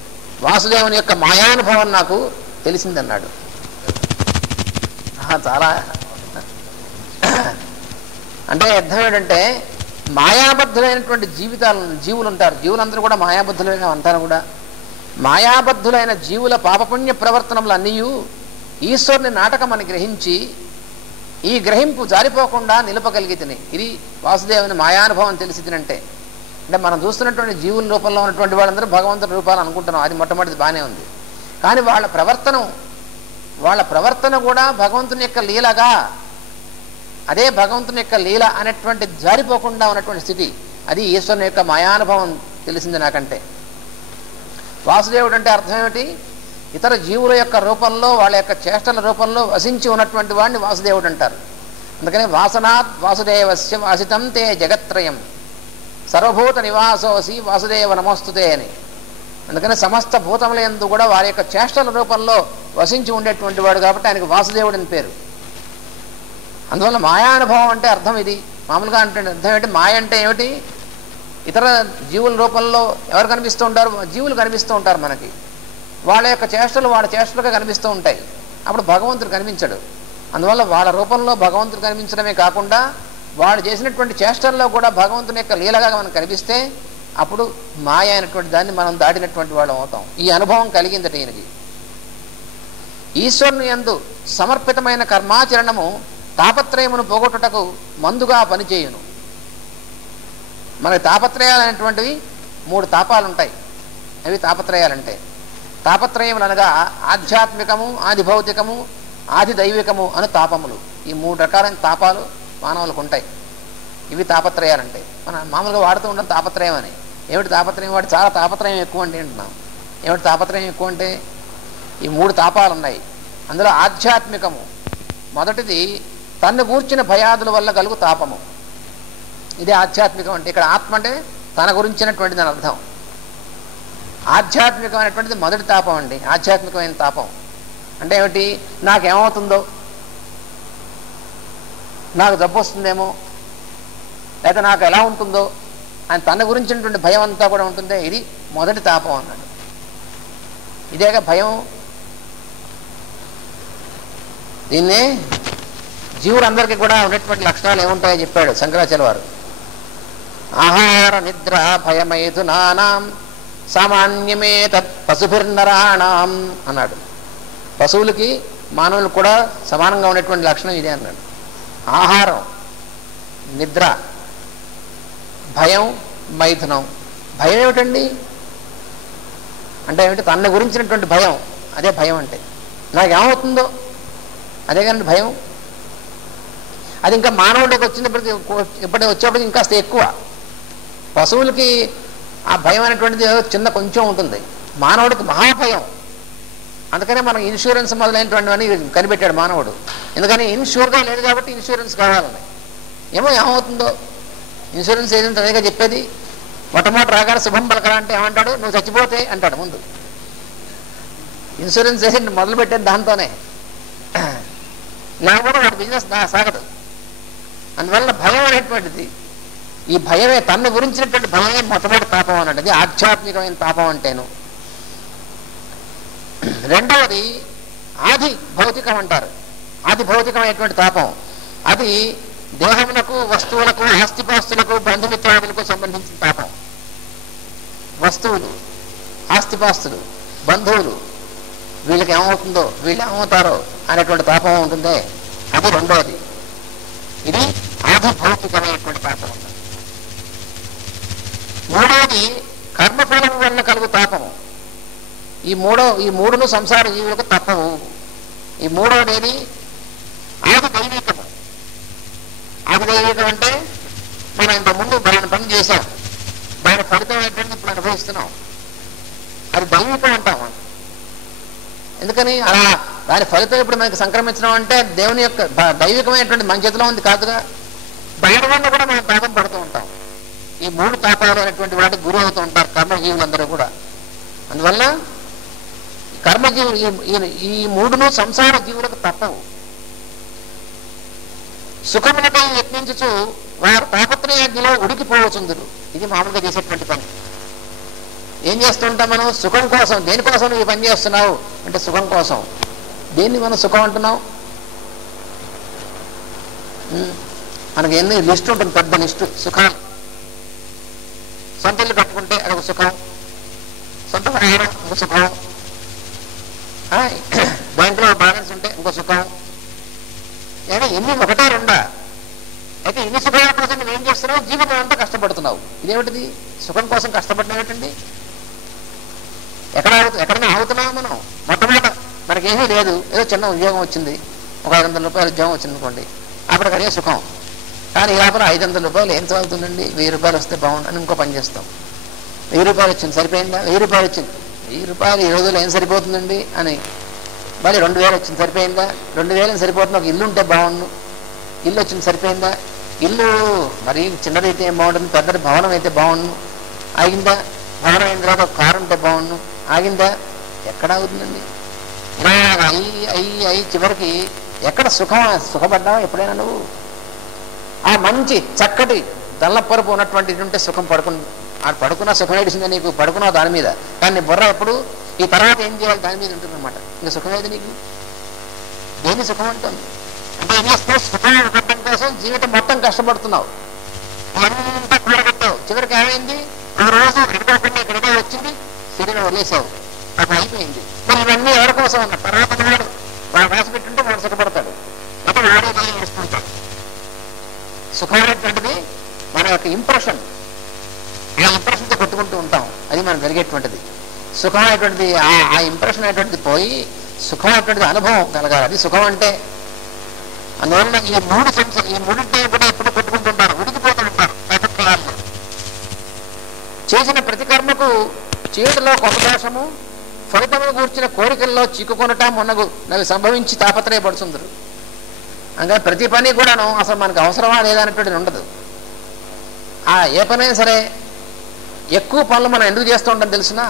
వాసుదేవుని యొక్క మాయానుభవం నాకు తెలిసిందన్నాడు. చాలా అంటే అర్థం ఏంటంటే మాయాబద్ధులైనటువంటి జీవులు ఉంటారు. జీవులందరూ కూడా మాయాబద్ధులైన అంటారు కూడా. మాయాబద్ధులైన జీవుల పాపపుణ్య ప్రవర్తనలు అన్నీ ఈశ్వరుని నాటకం అని గ్రహించి ఈ గ్రహింపు జారిపోకుండా నిలపగలిగితేనే ఇది వాసుదేవుని మాయానుభవం తెలిసినంటే. అంటే మనం చూస్తున్నటువంటి జీవుల రూపంలో ఉన్నటువంటి వాళ్ళందరూ భగవంతుడి రూపాలు అనుకుంటున్నాం. అది మొట్టమొదటి బాగానే ఉంది. కానీ వాళ్ళ ప్రవర్తన కూడా భగవంతుని యొక్క లీలగా, అదే భగవంతుని యొక్క లీల అనేటువంటి జారిపోకుండా ఉన్నటువంటి స్థితి, అది ఈశ్వరుని యొక్క మాయానుభవం తెలిసింది నాకంటే. వాసుదేవుడు అంటే అర్థం ఏమిటి? ఇతర జీవుల యొక్క రూపంలో, వాళ్ళ యొక్క చేష్టల రూపంలో వసించి ఉన్నటువంటి వాడిని వాసుదేవుడు అంటారు. అందుకని వాసనాత్ వాసుదేవస్య వాసితం తే జగత్రయం సర్వభూత నివాసోసి వాసుదేవ నమోస్తుతే అని. అందుకని సమస్త భూతముల యందు కూడా వారి యొక్క చేష్టల రూపంలో వసించి ఉండేటువంటి వాడు కాబట్టి ఆయనకు వాసుదేవుడు అని పేరు. అందువల్ల మాయానుభవం అంటే అర్థం ఇది. మామూలుగా అంటే అర్థం ఏంటి? మాయ అంటే ఏమిటి? ఇతర జీవుల రూపంలో ఎవరు కనిపిస్తూ ఉంటారు? జీవులు కనిపిస్తూ ఉంటారు మనకి. వాళ్ళ యొక్క చేష్టలు వాళ్ళ చేష్టలుగా కనిపిస్తూ ఉంటాయి. అప్పుడు భగవంతుడు కనిపించడు. అందువల్ల వాళ్ళ రూపంలో భగవంతుడు కనిపించడమే కాకుండా వాళ్ళు చేసినటువంటి చేష్టల్లో కూడా భగవంతుని యొక్క లీలగా మనకు కనిపిస్తే అప్పుడు మాయ అయినటువంటి దాన్ని మనం దాటినటువంటి వాళ్ళం అవుతాం. ఈ అనుభవం కలిగిందట ఈయనకి. ఈశ్వరుని యందు సమర్పితమైన కర్మాచరణము తాపత్రయమును పోగొట్టుటకు మందుగా పనిచేయును. మనకి తాపత్రయాలు అనేటువంటివి 3 తాపాలు ఉంటాయి. అవి తాపత్రయాలంటే. తాపత్రయములు అనగా ఆధ్యాత్మికము, ఆది భౌతికము, ఆది దైవికము అను తాపములు. ఈ 3 రకాలైన తాపాలు మానవులకు ఉంటాయి. ఇవి తాపత్రయాలంటే. మనం మామూలుగా వాడుతూ ఉంటాం తాపత్రయం అని. ఏమిటి తాపత్రయం? వాడు చాలా తాపత్రయం ఎక్కువ అంటే అంటున్నాం. ఏమిటి తాపత్రయం ఎక్కువ అంటే? ఈ 3 తాపాలు ఉన్నాయి. అందులో ఆధ్యాత్మికము మొదటిది తన్ను గూర్చిన భయాదుల వల్ల కలుగు తాపము. ఇదే ఆధ్యాత్మికం అంటే. ఇక్కడ ఆత్మ అంటే తన గురించినటువంటిది అని అర్థం. ఆధ్యాత్మికమైనటువంటిది మొదటి తాపం అండి. ఆధ్యాత్మికమైన తాపం అంటే ఏమిటి? నాకేమవుతుందో, నాకు జబ్బు వస్తుందేమో, లేదా నాకు ఎలా ఉంటుందో అని తన గురించినటువంటి భయం అంతా కూడా ఉంటుందే. ఇది మొదటి తాపం అన్నాడు. ఇదేగా భయం. దీన్నే జీవులందరికీ కూడా ఉన్నటువంటి లక్షణాలు ఏముంటాయో చెప్పాడు శంకరాచార్య వారు. ఆహార నిద్ర భయమైథునానాం సామాన్యమే తత్ పశుభిర్నరాణం అన్నాడు. పశువులకి మానవులకు కూడా సమానంగా ఉండేటువంటి లక్షణం ఇదే అన్నాడు. ఆహారం, నిద్ర, భయం, మైథునం. భయం ఏమిటండి అంటే ఏమిటి? తన గురించినటువంటి భయం. అదే భయం అంటే. నాకేమవుతుందో అదే కానీ భయం. అది ఇంకా మానవుడికి వచ్చినప్పటికీ వచ్చేప్పటికి ఇంకా ఎక్కువ. పశువులకి ఆ భయం అనేటువంటిది చిన్న కొంచెం ఉంటుంది, మానవుడికి మహాభయం. అందుకనే మనం ఇన్సూరెన్స్ మొదలైనటువంటివన్నీ కనిపెట్టాడు మానవుడు. ఎందుకని ఇన్సూర్గా లేదు కాబట్టి ఇన్సూరెన్స్ కావాలని. ఏమవుతుందో ఇన్సూరెన్స్ ఏజెంట్ అదేగా చెప్పేది. మొట్టమొదటి రాగానే శుభం పలకరా అంటే ఏమంటాడు, నువ్వు చచ్చిపోతే అంటాడు ముందు. ఇన్సూరెన్స్ ఏజెంట్ మొదలుపెట్టేది దాంతోనే, లేకపోతే వాడి బిజినెస్ సాగదు. అందువల్ల భయం అనేటువంటిది, ఈ భయమే తన్ను గురించినటువంటి భయమే మొట్టమొదటి తాపం అన్నట్టు. అది ఆధ్యాత్మికమైన తాపం అంటేను. రెండవది ఆది భౌతికం అంటారు. ఆది భౌతికమైనటువంటి తాపం అది దేహములకు, వస్తువులకు, ఆస్తిపాస్తులకు, బంధుమిత్రాదులకు సంబంధించిన తాపం. వస్తువులు, ఆస్తిపాస్తులు, బంధువులు, వీళ్ళకి ఏమవుతుందో, వీళ్ళు ఏమవుతారో అనేటువంటి తాపం ఉంటుందే, అది రెండవది. ఇది ఆది భౌతికమైనటువంటి తాపం. మూడవది కర్మఫలం వల్ల కలుగు తాపము. ఈ మూడును సంసార జీవులకు తప్పవు. ఈ మూడవది ఆది దైవికము. ఆది దైవికం అంటే మనం ఇంతకుముందు దాని పని చేశాం, దాని ఫలితం ఏంటంటే ఇప్పుడు అనుభవిస్తున్నాం. అది దైవికం అంటాం. ఎందుకని అలా దాని ఫలితం ఇప్పుడు మనకి సంక్రమించడం అంటే దేవుని యొక్క దైవికమైనటువంటి మన చేతిలో ఉంది కాదుగా. దాని వల్ల కూడా మనం తాపం పడుతూ ఉంటాం. ఈ మూడు తాపాలు అనేటువంటి వాటికి గురి అవుతూ ఉంటారు కర్మజీవులందరూ కూడా. అందువల్ల కర్మజీవులు ఈ మూడును సంసార జీవులకు తప్పవు. సుఖములకై యత్నించుచు వారు తాపత్రయాగ్నిలో ఉడికిపోవచ్చుందరు. ఇది మామూలుగా చేసేటువంటి పని. ఏం చేస్తుంటాం మనం? సుఖం కోసం. దేనికోసం నువ్వు పని చేస్తున్నావు అంటే సుఖం కోసం. దేన్ని మనం సుఖం అంటున్నావు? మనకి ఎన్ని లిస్ట్ ఉంటుంది, పెద్ద లిస్టు సుఖాలు. సొంత ఇల్లు కట్టుకుంటే అదొక సుఖం, సొంత ప్రయాణం ఒక సుఖం, బ్యాంకులో బ్యాలెన్స్ ఉంటే ఇంకో సుఖం. ఎన్ని ఒకటా రెండా? అయితే ఇన్ని సుఖాల కోసం నువ్వు ఏం చేస్తున్నావు? జీవితం అంతా కష్టపడుతున్నావు. ఇదేమిటిది? సుఖం కోసం కష్టపడినటువంటి ఎక్కడైనా ఆగుతున్నావు మనం? మొట్టమొదట మనకేమీ లేదు, ఏదో చిన్న ఉద్యోగం వచ్చింది, ఒక 500 రూపాయల ఉద్యోగం వచ్చింది అనుకోండి, అప్పటికి అదే సుఖం. కానీ లోపల 500 రూపాయలు ఏం చదువుతుందండి, 1000 రూపాయలు వస్తే బాగుండని ఇంకో పని చేస్తాం. 1000 రూపాయలు వచ్చింది, సరిపోయిందా? 1000 రూపాయలు వచ్చింది, 1000 రూపాయలు ఈ రోజుల్లో ఏం సరిపోతుందండి అని మళ్ళీ 2000 వచ్చింది, సరిపోయిందా? 2000 సరిపోతుంది, ఒక ఇల్లు ఉంటే బాగుండు. ఇల్లు వచ్చింది, సరిపోయిందా? ఇల్లు మరి చిన్నదైతే ఏం బాగుంటుంది, పెద్దది భవనం అయితే బాగుండు. ఆగిందా? భవనం అయిన తర్వాత ఒక కారు ఉంటే బాగుండు. ఆగిందా? ఎక్కడ అవుతుందండి? ఇలా అయ్యి చివరికి ఎక్కడ సుఖపడ్డావా ఎప్పుడైనా నువ్వు? ఆ మంచి చక్కటి దల్లపరుపు ఉన్నటువంటి ఉంటే సుఖం పడుకున్న సుఖం ఏడిసిందే నీకు, పడుకున్నావు దాని మీద. కానీ బుర్ర ఎప్పుడు ఈ తర్వాత ఏం చేయాలి దాని మీద ఉంటుందన్నమాట. ఇంకా సుఖం ఏది నీకు? దేని సుఖం అంటుంది అంటే ఏం చేస్తున్నావు? సుఖం పడటం కోసం జీవితం మొత్తం కష్టపడుతున్నావు, అంతా కూడగట్టావు. చివరికి ఏమైంది? ఆ రోజు ఎక్కడికోకుండా ఎక్కడికే వచ్చింది, శరీరం వదిలేసావు, అది అయిపోయింది. మరి ఇవన్నీ ఎవరి కోసం అన్న తర్వాత వాడు రాసి పెట్టుంటే వాడు సుఖపడతాడు, అయితే వాడే వేసుకుంటాడు. సుఖం అనేటువంటిది మన యొక్క ఇంప్రెషన్, ఆ ఇంప్రెషన్తో కొట్టుకుంటూ ఉంటాం. అది మనం జరిగేటువంటిది. సుఖం అనేటువంటిది ఆ ఇంప్రెషన్ అనేటువంటిది పోయి సుఖం అనేటువంటిది అనుభవం కలగాలి. అది సుఖం అంటే. అందువల్ల ఈ మూడింటి కూడా ఎప్పుడు కొట్టుకుంటుంటారు, ఉడికిపోతూ ఉంటారు. చేసిన ప్రతి కర్మకు చేతులో కొంత దోషము, ఫలితము కూర్చిన కోరికల్లో చిక్కుకొనట మొన్నవి సంభవించి తాపత్రయపడుతుందరు. అందుకని ప్రతి పని కూడాను అసలు మనకు అవసరమా లేదా అనేటువంటిది ఉండదు. ఏ పనైనా సరే ఎక్కువ పనులు మనం ఎందుకు చేస్తూ ఉంటాం తెలిసినా,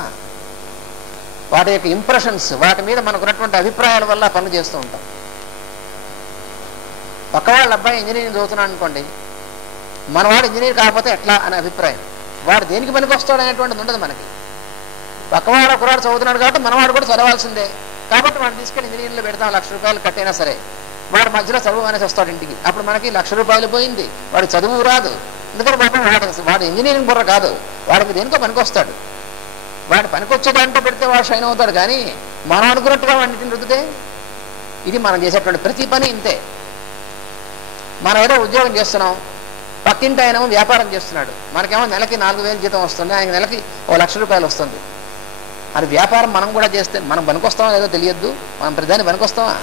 వాటి యొక్క ఇంప్రెషన్స్, వాటి మీద మనకు ఉన్నటువంటి అభిప్రాయాల వల్ల పనులు చేస్తూ ఉంటాం. పక్క వాళ్ళ అబ్బాయి ఇంజనీరింగ్ చదువుతున్నాడు అనుకోండి, మనవాడు ఇంజనీర్ కాకపోతే ఎట్లా అనే అభిప్రాయం. వాడు దేనికి పనికి వస్తాడు అనేటువంటిది ఉండదు మనకి. పక్కవాడు ఒకవాడు చదువుతున్నాడు కాబట్టి మనవాడు కూడా చదవాల్సిందే, కాబట్టి వాడిని తీసుకెళ్ళి ఇంజనీరింగ్లో పెడతాం. 1,00,000 రూపాయలు కట్టైనా సరే వాడు మధ్యలో చదువు అనేసి వస్తాడు ఇంటికి. అప్పుడు మనకి 1,00,000 రూపాయలు పోయింది, వాడికి చదువు రాదు. ఎందుకంటే వాడు ఇంజనీరింగ్ బుర్ర కాదు, వాడికి దేనికో పనికి వస్తాడు. వాడు పనికి దాంట్లో పెడితే వాడు షైన్ అవుతాడు. కానీ మనం అనుకున్నట్టుగా వాడిని రుద్దితే ఇది మనం చేసేటువంటి ప్రతి పని ఇంతే. మనం ఏదో ఉద్యోగం చేస్తున్నాం, పక్కింటి ఆయన వ్యాపారం చేస్తున్నాడు, మనకేమో నెలకి 4,000 జీతం వస్తుంది, ఆయన నెలకి 1,00,000 రూపాయలు వస్తుంది. అది వ్యాపారం మనం కూడా చేస్తే మనం పనికొస్తామో లేదో తెలియద్దు, మనం ప్రతిదాన్ని పనికొస్తామా?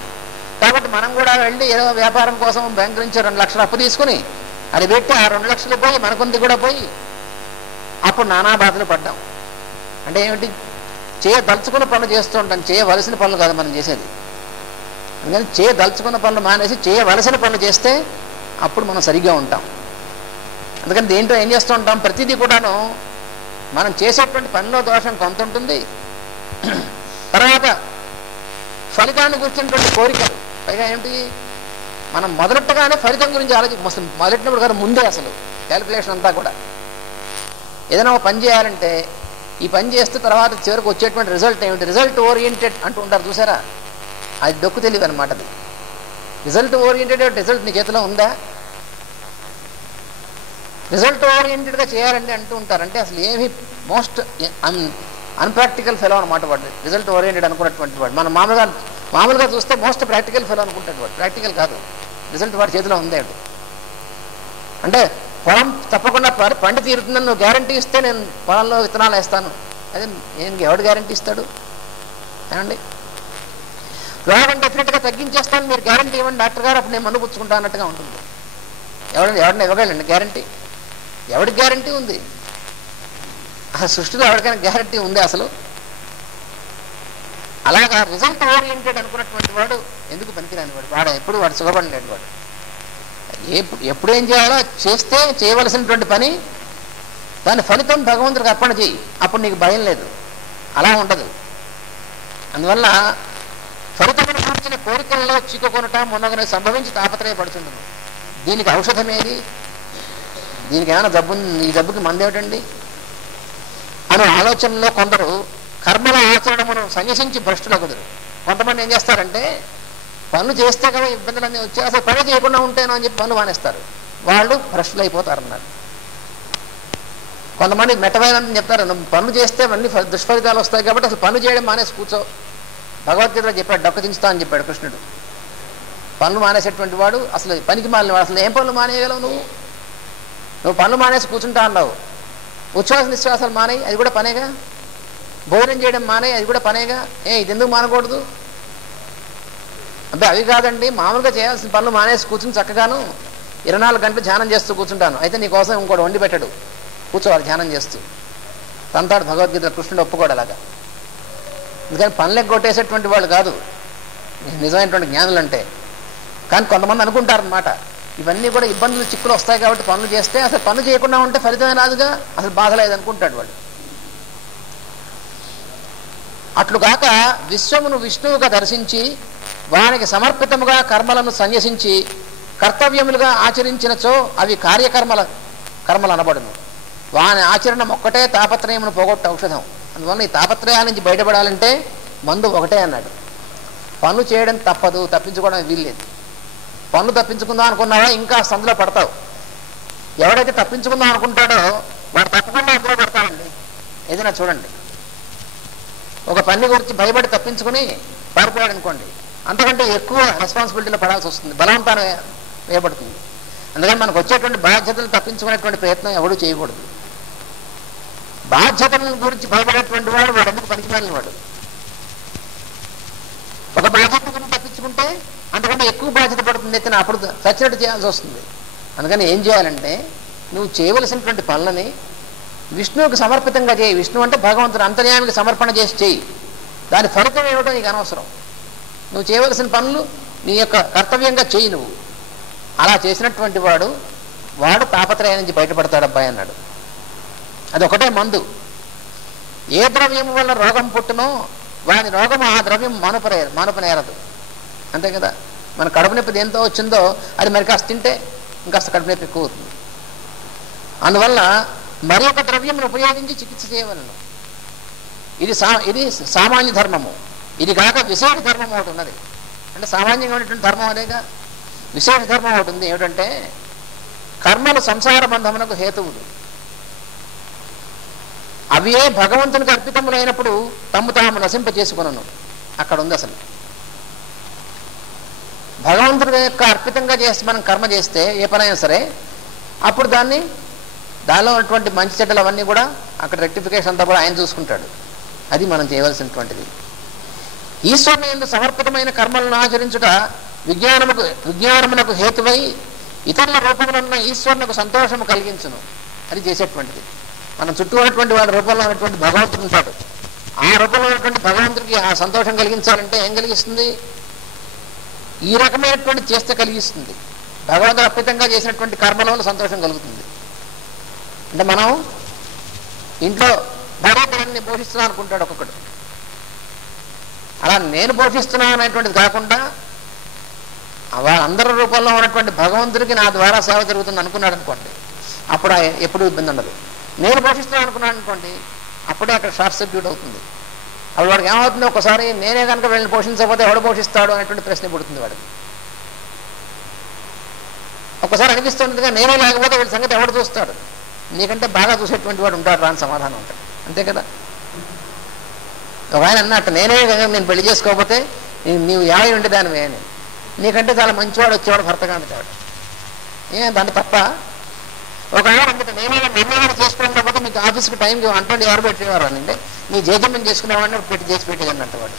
కాబట్టి మనం కూడా వెళ్ళి ఏదో వ్యాపారం కోసం బ్యాంకు నుంచి 2 లక్షలు అప్పు తీసుకుని అది పెట్టి ఆ 2 లక్షలు పోయి మనకుంది కూడా పోయి అప్పుడు నానా బాధలు పడ్డాం. అంటే ఏమిటి? చేయదలుచుకున్న పనులు చేస్తూ ఉంటాం, చేయవలసిన పనులు కాదు మనం చేసేది. అందుకని చేయదలుచుకున్న పనులు మానేసి చేయవలసిన పనులు చేస్తే అప్పుడు మనం సరిగ్గా ఉంటాం. అందుకని దేంట్లో ఏం చేస్తూ ఉంటాం? ప్రతిదీ కూడాను మనం చేసేటువంటి పనిలో దోషం కొంత ఉంటుంది, తర్వాత ఫలితాన్ని గురించినటువంటి కోరికలు. పైగా ఏమిటి? మనం మొదలెట్టగానే ఫలితం గురించి మొదలెట్టినప్పుడు కదా ముందే అసలు క్యాలిక్యులేషన్ అంతా కూడా. ఏదైనా ఒక పని చేయాలంటే ఈ పని చేస్తూ తర్వాత చివరికి వచ్చేటువంటి రిజల్ట్ ఏమిటి? రిజల్ట్ ఓరియంటెడ్ అంటూ ఉంటారు చూసారా? అది డొక్కు తెలియదు అనమాట. అది రిజల్ట్ ఓరియంటెడ్. రిజల్ట్ నీ చేతిలో ఉందా? రిజల్ట్ ఓరియంటెడ్గా చేయాలండి అంటూ ఉంటారు. అంటే అసలు ఏమి మోస్ట్ అన్ప్రాక్టికల్ ఫెలో అనమాట వాడు. రిజల్ట్ ఓరియంటెడ్ అనుకున్నటువంటి వాడు మనం మామూలుగా చూస్తే మోస్ట్ ప్రాక్టికల్ ఫెలో అనుకుంటాడు వాడు. ప్రాక్టికల్ కాదు, రిజల్ట్ వాడి చేతిలో ఉందే. అంటే పొలం తప్పకుండా పంట తీరుతుందని నువ్వు గ్యారంటీ ఇస్తే నేను పొలంలో విత్తనాలు వేస్తాను. అదే నేను ఎవడు గ్యారంటీ ఇస్తాడు? ఏమండి? రోగం డెఫినెట్గా తగ్గించేస్తాను మీరు గ్యారంటీ ఇవ్వండి డాక్టర్ గారు, అప్పుడు నేను మందు పుచ్చుకుంటా అన్నట్టుగా ఉంటుంది. ఎవరిని ఇవ్వగలండి గ్యారంటీ? ఎవరికి గ్యారంటీ ఉంది? ఆ సృష్టిలో ఎవరికైనా గ్యారంటీ ఉంది అసలు? అలాగా రిజల్ట్ ఓరియంటెడ్ అనుకున్నటువంటి వాడు ఎందుకు పనికిరాని వాడు ఎప్పుడు వాడు సుఖపడలేడు. వాడు ఎప్పుడు ఏం చేయాలో చేస్తే చేయవలసినటువంటి పని దాని ఫలితం భగవంతుడికి అర్పణ చేయి, అప్పుడు నీకు భయం లేదు. అలా ఉండదు. అందువల్ల ఫలితమును గురించిన కోరికల్లో చిక్కుకొనట మొన్నగానే సంభవించి తాపత్రయపడుతుంది. దీనికి ఔషధం ఏది? దీనికి ఏమైనా జబ్బు, ఈ జబ్బుకి మందేమిటండి అనే ఆలోచనలో కొందరు కర్మల ఆచరణమును సన్యసించి భ్రష్టులు కుదరు. కొంతమంది ఏం చేస్తారంటే పనులు చేస్తే కదా ఇబ్బందులన్నీ వచ్చి అసలు పని చేయకుండా ఉంటేనో అని చెప్పి పనులు మానేస్తారు. వాళ్ళు భ్రష్టులు అయిపోతారు అన్నారు. కొంతమంది మెట్టవేదని చెప్తారు, పనులు చేస్తే అన్ని దుష్ఫలితాలు వస్తాయి కాబట్టి అసలు పనులు చేయడం మానేసి కూర్చో. భగవద్గీతలో చెప్పాడు, డొక్క చించుతా అని చెప్పాడు కృష్ణుడు. పనులు మానేసేటువంటి వాడు అసలు పనికి మాలినవాడు. అసలు ఏం పనులు మానేయగలవు నువ్వు పనులు మానేసి కూర్చుంటా అన్నావు. ఉచ్ఛ్వాస నిశ్వాసాలు మానేయి, అది కూడా పనేగా. భోజనం చేయడం మానేయి, అది కూడా పనేగా. ఇది ఎందుకు మానకూడదు? అంటే అవి కాదండి, మామూలుగా చేయాల్సిన పనులు మానేసి కూర్చుని చక్కగాను 24 గంటలు ధ్యానం చేస్తూ కూర్చుంటాను. అయితే నీకోసం ఇంకోటి వండి పెట్టాడు, కూర్చోవాలి ధ్యానం చేస్తూ తంతాడు. భగవద్గీత కృష్ణుడు ఒప్పుకోడు అలాగా. అందుకని పనులకు కొట్టేసేటువంటి వాళ్ళు కాదు నిజమైనటువంటి జ్ఞానులు అంటే. కానీ కొంతమంది అనుకుంటారనమాట ఇవన్నీ కూడా ఇబ్బందులు చిక్కులు వస్తాయి కాబట్టి పనులు చేస్తే అసలు పనులు చేయకుండా ఉంటే ఫలితమే రాదుగా, అసలు బాధ లేదనుకుంటాడు వాడు. అట్లుగాక విశ్వమును విష్ణువుగా దర్శించి వానికి సమర్పితముగా కర్మలను సన్యసించి కర్తవ్యములుగా ఆచరించినచో అవి కర్మలు అనబడును. వాని ఆచరణ ఒక్కటే తాపత్రయమును పోగొట్ట ఔషధం. అందువల్ల ఈ తాపత్రయాల నుంచి బయటపడాలంటే మందు ఒకటే అన్నాడు. పనులు చేయడం తప్పదు, తప్పించుకోవడం వీల్లేదు. పనులు తప్పించుకుందాం అనుకున్నావా ఇంకా సందులో పడతావు. ఎవడైతే తప్పించుకుందాం అనుకుంటాడో వాడు తప్పకుండా అందులో పడతాడండి. ఏదైనా చూడండి, ఒక పని గురించి భయపడి తప్పించుకుని పారిపోయాడు అనుకోండి, అంతకంటే ఎక్కువ రెస్పాన్సిబిలిటీలో పడాల్సి వస్తుంది, బలవంతాన వేయబడుతుంది. అందుకని మనకు వచ్చేటువంటి బాధ్యతలు తప్పించుకునేటువంటి ప్రయత్నం ఎవడూ చేయకూడదు. బాధ్యతల గురించి భయపడేటువంటి వాడు ఎందుకు పనికిమాలిన వాడు. ఒక బాధ్యత గురించి తప్పించుకుంటే అంతకంటే ఎక్కువ బాధ్యత పడుతుంది, అయితే అప్పుడు చచ్చినట్టు చేయాల్సి వస్తుంది. అందుకని ఏం చేయాలంటే నువ్వు చేయవలసినటువంటి పనులని విష్ణువుకి సమర్పితంగా చేయి. విష్ణువు అంటే భగవంతుడు, అంతర్యామికి సమర్పణ చేసి చేయి. దాని ఫలితం ఏమిటో నీకు అనవసరం. నువ్వు చేయవలసిన పనులు నీ యొక్క కర్తవ్యంగా చేయి. నువ్వు అలా చేసినటువంటి వాడు తాపత్రయం నుంచి బయటపడతాడు అబ్బాయి అన్నాడు. అదొకటే మందు. ఏ ద్రవ్యము వల్ల రోగం పుట్టునో వాని రోగం ఆ ద్రవ్యం మానుపనేరదు. అంతే కదా. మన కడుపు నొప్పి దేంతో వచ్చిందో అది మరి కాస్త తింటే ఇంకాస్త కడుపు నొప్పి ఎక్కువ అవుతుంది. అందువల్ల మరి ఒక ద్రవ్యంను ఉపయోగించి చికిత్స చేయవలను. ఇది సామాన్య ధర్మము. ఇది కాక విశేష ధర్మం ఒకటి ఉన్నది. అంటే సామాన్యంగా ఉన్నటువంటి ధర్మం అనేగా విశేష ధర్మం ఒకటి ఉంది. ఏమిటంటే కర్మలు సంసార బంధమునకు హేతువులు. అవే భగవంతునికి అర్పితములైనప్పుడు తమ్ము తాము నశింపజేసుకున్నాను. అక్కడ ఉంది అసలు. భగవంతుడి యొక్క అర్పితంగా చేసి మనం కర్మ చేస్తే ఏ పనైనా సరే అప్పుడు దానిలో ఉన్నటువంటి మంచి చెడ్డలు అవన్నీ కూడా అక్కడ రెక్టిఫికేషన్ అంతా కూడా ఆయన చూసుకుంటాడు. అది మనం చేయవలసినటువంటిది. ఈశ్వరుని యందు సమర్పితమైన కర్మలను ఆచరించుట విజ్ఞానమునకు హేతువై ఇతరుల రూపములున్న ఈశ్వరునకు సంతోషము కలిగించును. అది చేసేటువంటిది. మనం చుట్టూ ఉన్నటువంటి వాడి రూపంలో ఉన్నటువంటి భగవంతుడు ఉంటాడు. ఆ రూపంలో ఉన్నటువంటి భగవంతుడికి ఆ సంతోషం కలిగించాలంటే ఏం కలిగిస్తుంది? ఈ రకమైనటువంటి చేస్తే కలిగిస్తుంది. భగవంతుడు అర్పితంగా చేసినటువంటి కర్మల వల్ల సంతోషం కలుగుతుంది. అంటే మనం ఇంట్లో భార్యని పోషిస్తున్నాను అనుకుంటాడు ఒక్కొక్కడు. అలా నేను పోషిస్తున్నాను అనేటువంటిది కాకుండా వాళ్ళందరి రూపంలో ఉన్నటువంటి భగవంతుడికి నా ద్వారా సేవ జరుగుతుంది అనుకున్నాడు అనుకోండి, అప్పుడు ఎప్పుడు ఇబ్బంది ఉండదు. నేను పోషిస్తున్నాను అనుకున్నాను అనుకోండి, అప్పుడే అక్కడ షార్ట్ సర్క్యూట్ అవుతుంది. అప్పుడు వాడికి ఏమవుతుంది? ఒకసారి నేనే కనుక వీళ్ళని పోషించకపోతే ఎవడు పోషిస్తాడు అనేటువంటి ప్రశ్న పుడుతుంది వాడికి. ఒకసారి అనిపిస్తుందిగా నేనే లేకపోతే వీళ్ళ సంగతి ఎవడు చూస్తాడు? నీకంటే బాగా చూసేటువంటి వాడు ఉంటాడు రాని సమాధానం ఉంటాడు. అంతే కదా. ఒక ఆయన అన్నట్టు నేనే కనుక నేను పెళ్లి చేసుకోకపోతే నీవు యాభై ఉండే దానివే అని, నీకంటే చాలా మంచివాడు వచ్చేవాడు భర్తగా అంటాడు. దాన్ని తప్ప ఒక ఆయన అందుకే నేనే చేసుకోకపోతే మీకు ఆఫీస్కి టైంకి అంటే ఎవరు పెట్టేవారు అని, అంటే నీ జేజమ్యం చేసుకునేవాడిని చేసి పెట్టేది అన్నట్టు వాడు.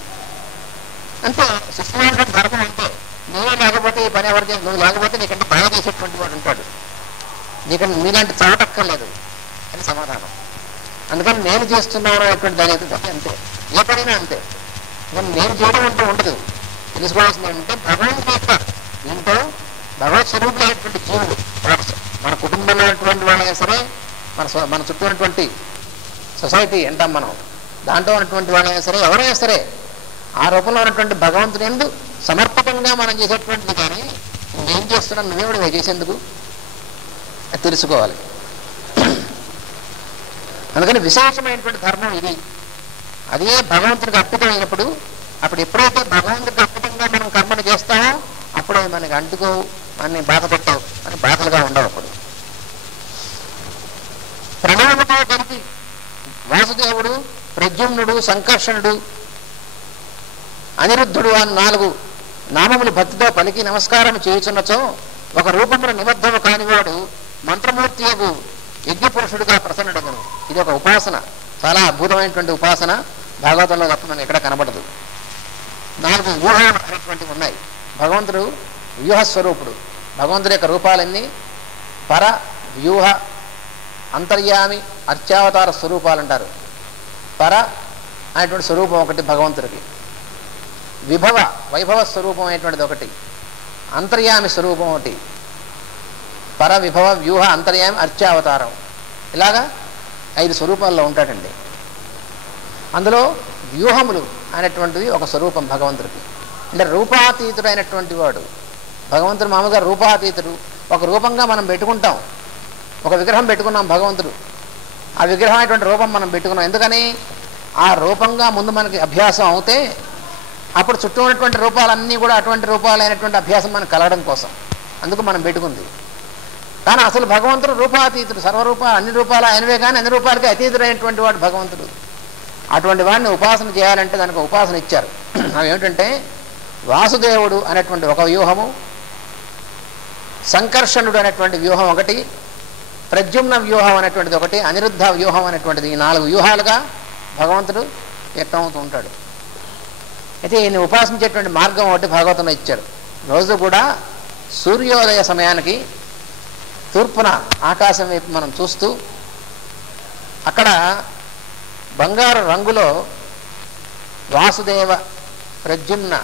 అంటే సిస్టమేటిక్ ధర్మం అంటే నువ్వే లేకపోతే ఈ పని ఎవరు నువ్వు లేకపోతే నీకంటే బాగా చేసేటువంటి వాడు ఉంటాడు, నీకంటే మీలాంటి చావటక్కర్లేదు అని సమాధానం. అందుకని నేను చేస్తున్నాను అనేటువంటి దాని అయితే అంతే, ఏ పనైనా అంతే. నేను చేయడం అంటూ ఉండదు. తెలుసుకోవాల్సింది ఏంటంటే భగవంతుడి యొక్క దీంట్లో భగవత్ స్వరూపులైనటువంటి జీవులు మన కుటుంబంలో ఉన్నటువంటి వాళ్ళైనా సరే, మన చుట్టూ ఉన్నటువంటి సొసైటీ అంటాం మనం, దాంట్లో ఉన్నటువంటి వాళ్ళైనా సరే, ఎవరైనా సరే ఆ రూపంలో ఉన్నటువంటి భగవంతుని యందు సమర్పకంగా మనం చేసేటువంటిది. కానీ నువ్వేం చేస్తున్నావు, నువ్వేమిటి చేసేందుకు అది తెలుసుకోవాలి. అందుకని విశేషమైనటువంటి ధర్మం ఇది. అదే భగవంతుడికి అర్పితమైనప్పుడు, అప్పుడు ఎప్పుడైతే భగవంతుడికి అర్పితంగా మనం కర్మను చేస్తామో అప్పుడు అవి మనకి అంటుకోవు, మనని బాధ పెట్టవు, అని బాధలుగా ఉండవు. అప్పుడు ప్రణవముతో కలిపి వాసుదేవుడు, ప్రద్యుమ్నుడు, సంకర్షణుడు, అనిరుద్ధుడు అని 4 నామములు భక్తితో పలికి నమస్కారం చేయుచున్నచో ఒక రూపమున నిబద్ధము కానివాడు మంత్రమూర్తియగు యజ్ఞపురుషుడిగా ప్రసన్నుడగును. ఇది ఒక ఉపాసన, చాలా అద్భుతమైనటువంటి ఉపాసన. భాగవతంలో తప్ప మనకి ఎక్కడ కనబడదు. 4 వ్యూహాలు అనేటువంటివి ఉన్నాయి. భగవంతుడు వ్యూహస్వరూపుడు. భగవంతుడి యొక్క రూపాలన్నీ పర, వ్యూహ, అంతర్యామి, అర్చావతార స్వరూపాలు అంటారు. పర అనేటువంటి స్వరూపం ఒకటి భగవంతుడికి, విభవ వైభవ స్వరూపం అనేటువంటిది ఒకటి, అంతర్యామి స్వరూపం ఒకటి, పర, విభవ, వ్యూహ, అంతర్యామి, అర్చావతారం, ఇలాగా 5 స్వరూపాల్లో ఉంటాడండి. అందులో వ్యూహములు అనేటువంటిది ఒక స్వరూపం భగవంతుడికి. అంటే రూపాతీతుడు అయినటువంటి వాడు భగవంతుడు. మామూలుగా రూపాతీతుడు. ఒక రూపంగా మనం పెట్టుకుంటాం, ఒక విగ్రహం పెట్టుకున్నాం భగవంతుడు, ఆ విగ్రహం అనేటువంటి రూపం మనం పెట్టుకున్నాం. ఎందుకని? ఆ రూపంగా ముందు మనకి అభ్యాసం అవుతే అప్పుడు చుట్టూ ఉన్నటువంటి రూపాలన్నీ కూడా అటువంటి రూపాలైనటువంటి అభ్యాసం మనకు కలగడం కోసం, అందుకు మనం పెట్టుకుంది. కానీ అసలు భగవంతుడు రూపాతీతుడు, సర్వరూప అన్ని రూపాలు ఆయనవే, కానీ అన్ని రూపాలకి అతీతుడైనటువంటి వాడు భగవంతుడు. అటువంటి వాడిని ఉపాసన చేయాలంటే దానికి ఉపాసన ఇచ్చారు. అవి ఏమిటంటే వాసుదేవుడు అనేటువంటి ఒక వ్యూహము, సంకర్షణుడు అనేటువంటి వ్యూహం ఒకటి, ప్రద్యుమ్న వ్యూహం అనేటువంటిది ఒకటి, అనిరుద్ధ వ్యూహం అనేటువంటిది. ఈ 4 వ్యూహాలుగా భగవంతుడు వ్యక్తమవుతూ ఉంటాడు. అయితే ఈయన ఉపాసించేటువంటి మార్గం ఒకటి భాగవతంలో ఇచ్చాడు. రోజు కూడా సూర్యోదయ సమయానికి తూర్పున ఆకాశం వైపు మనం చూస్తూ అక్కడ బంగారు రంగులో వాసుదేవ, ప్రద్యుమ్న,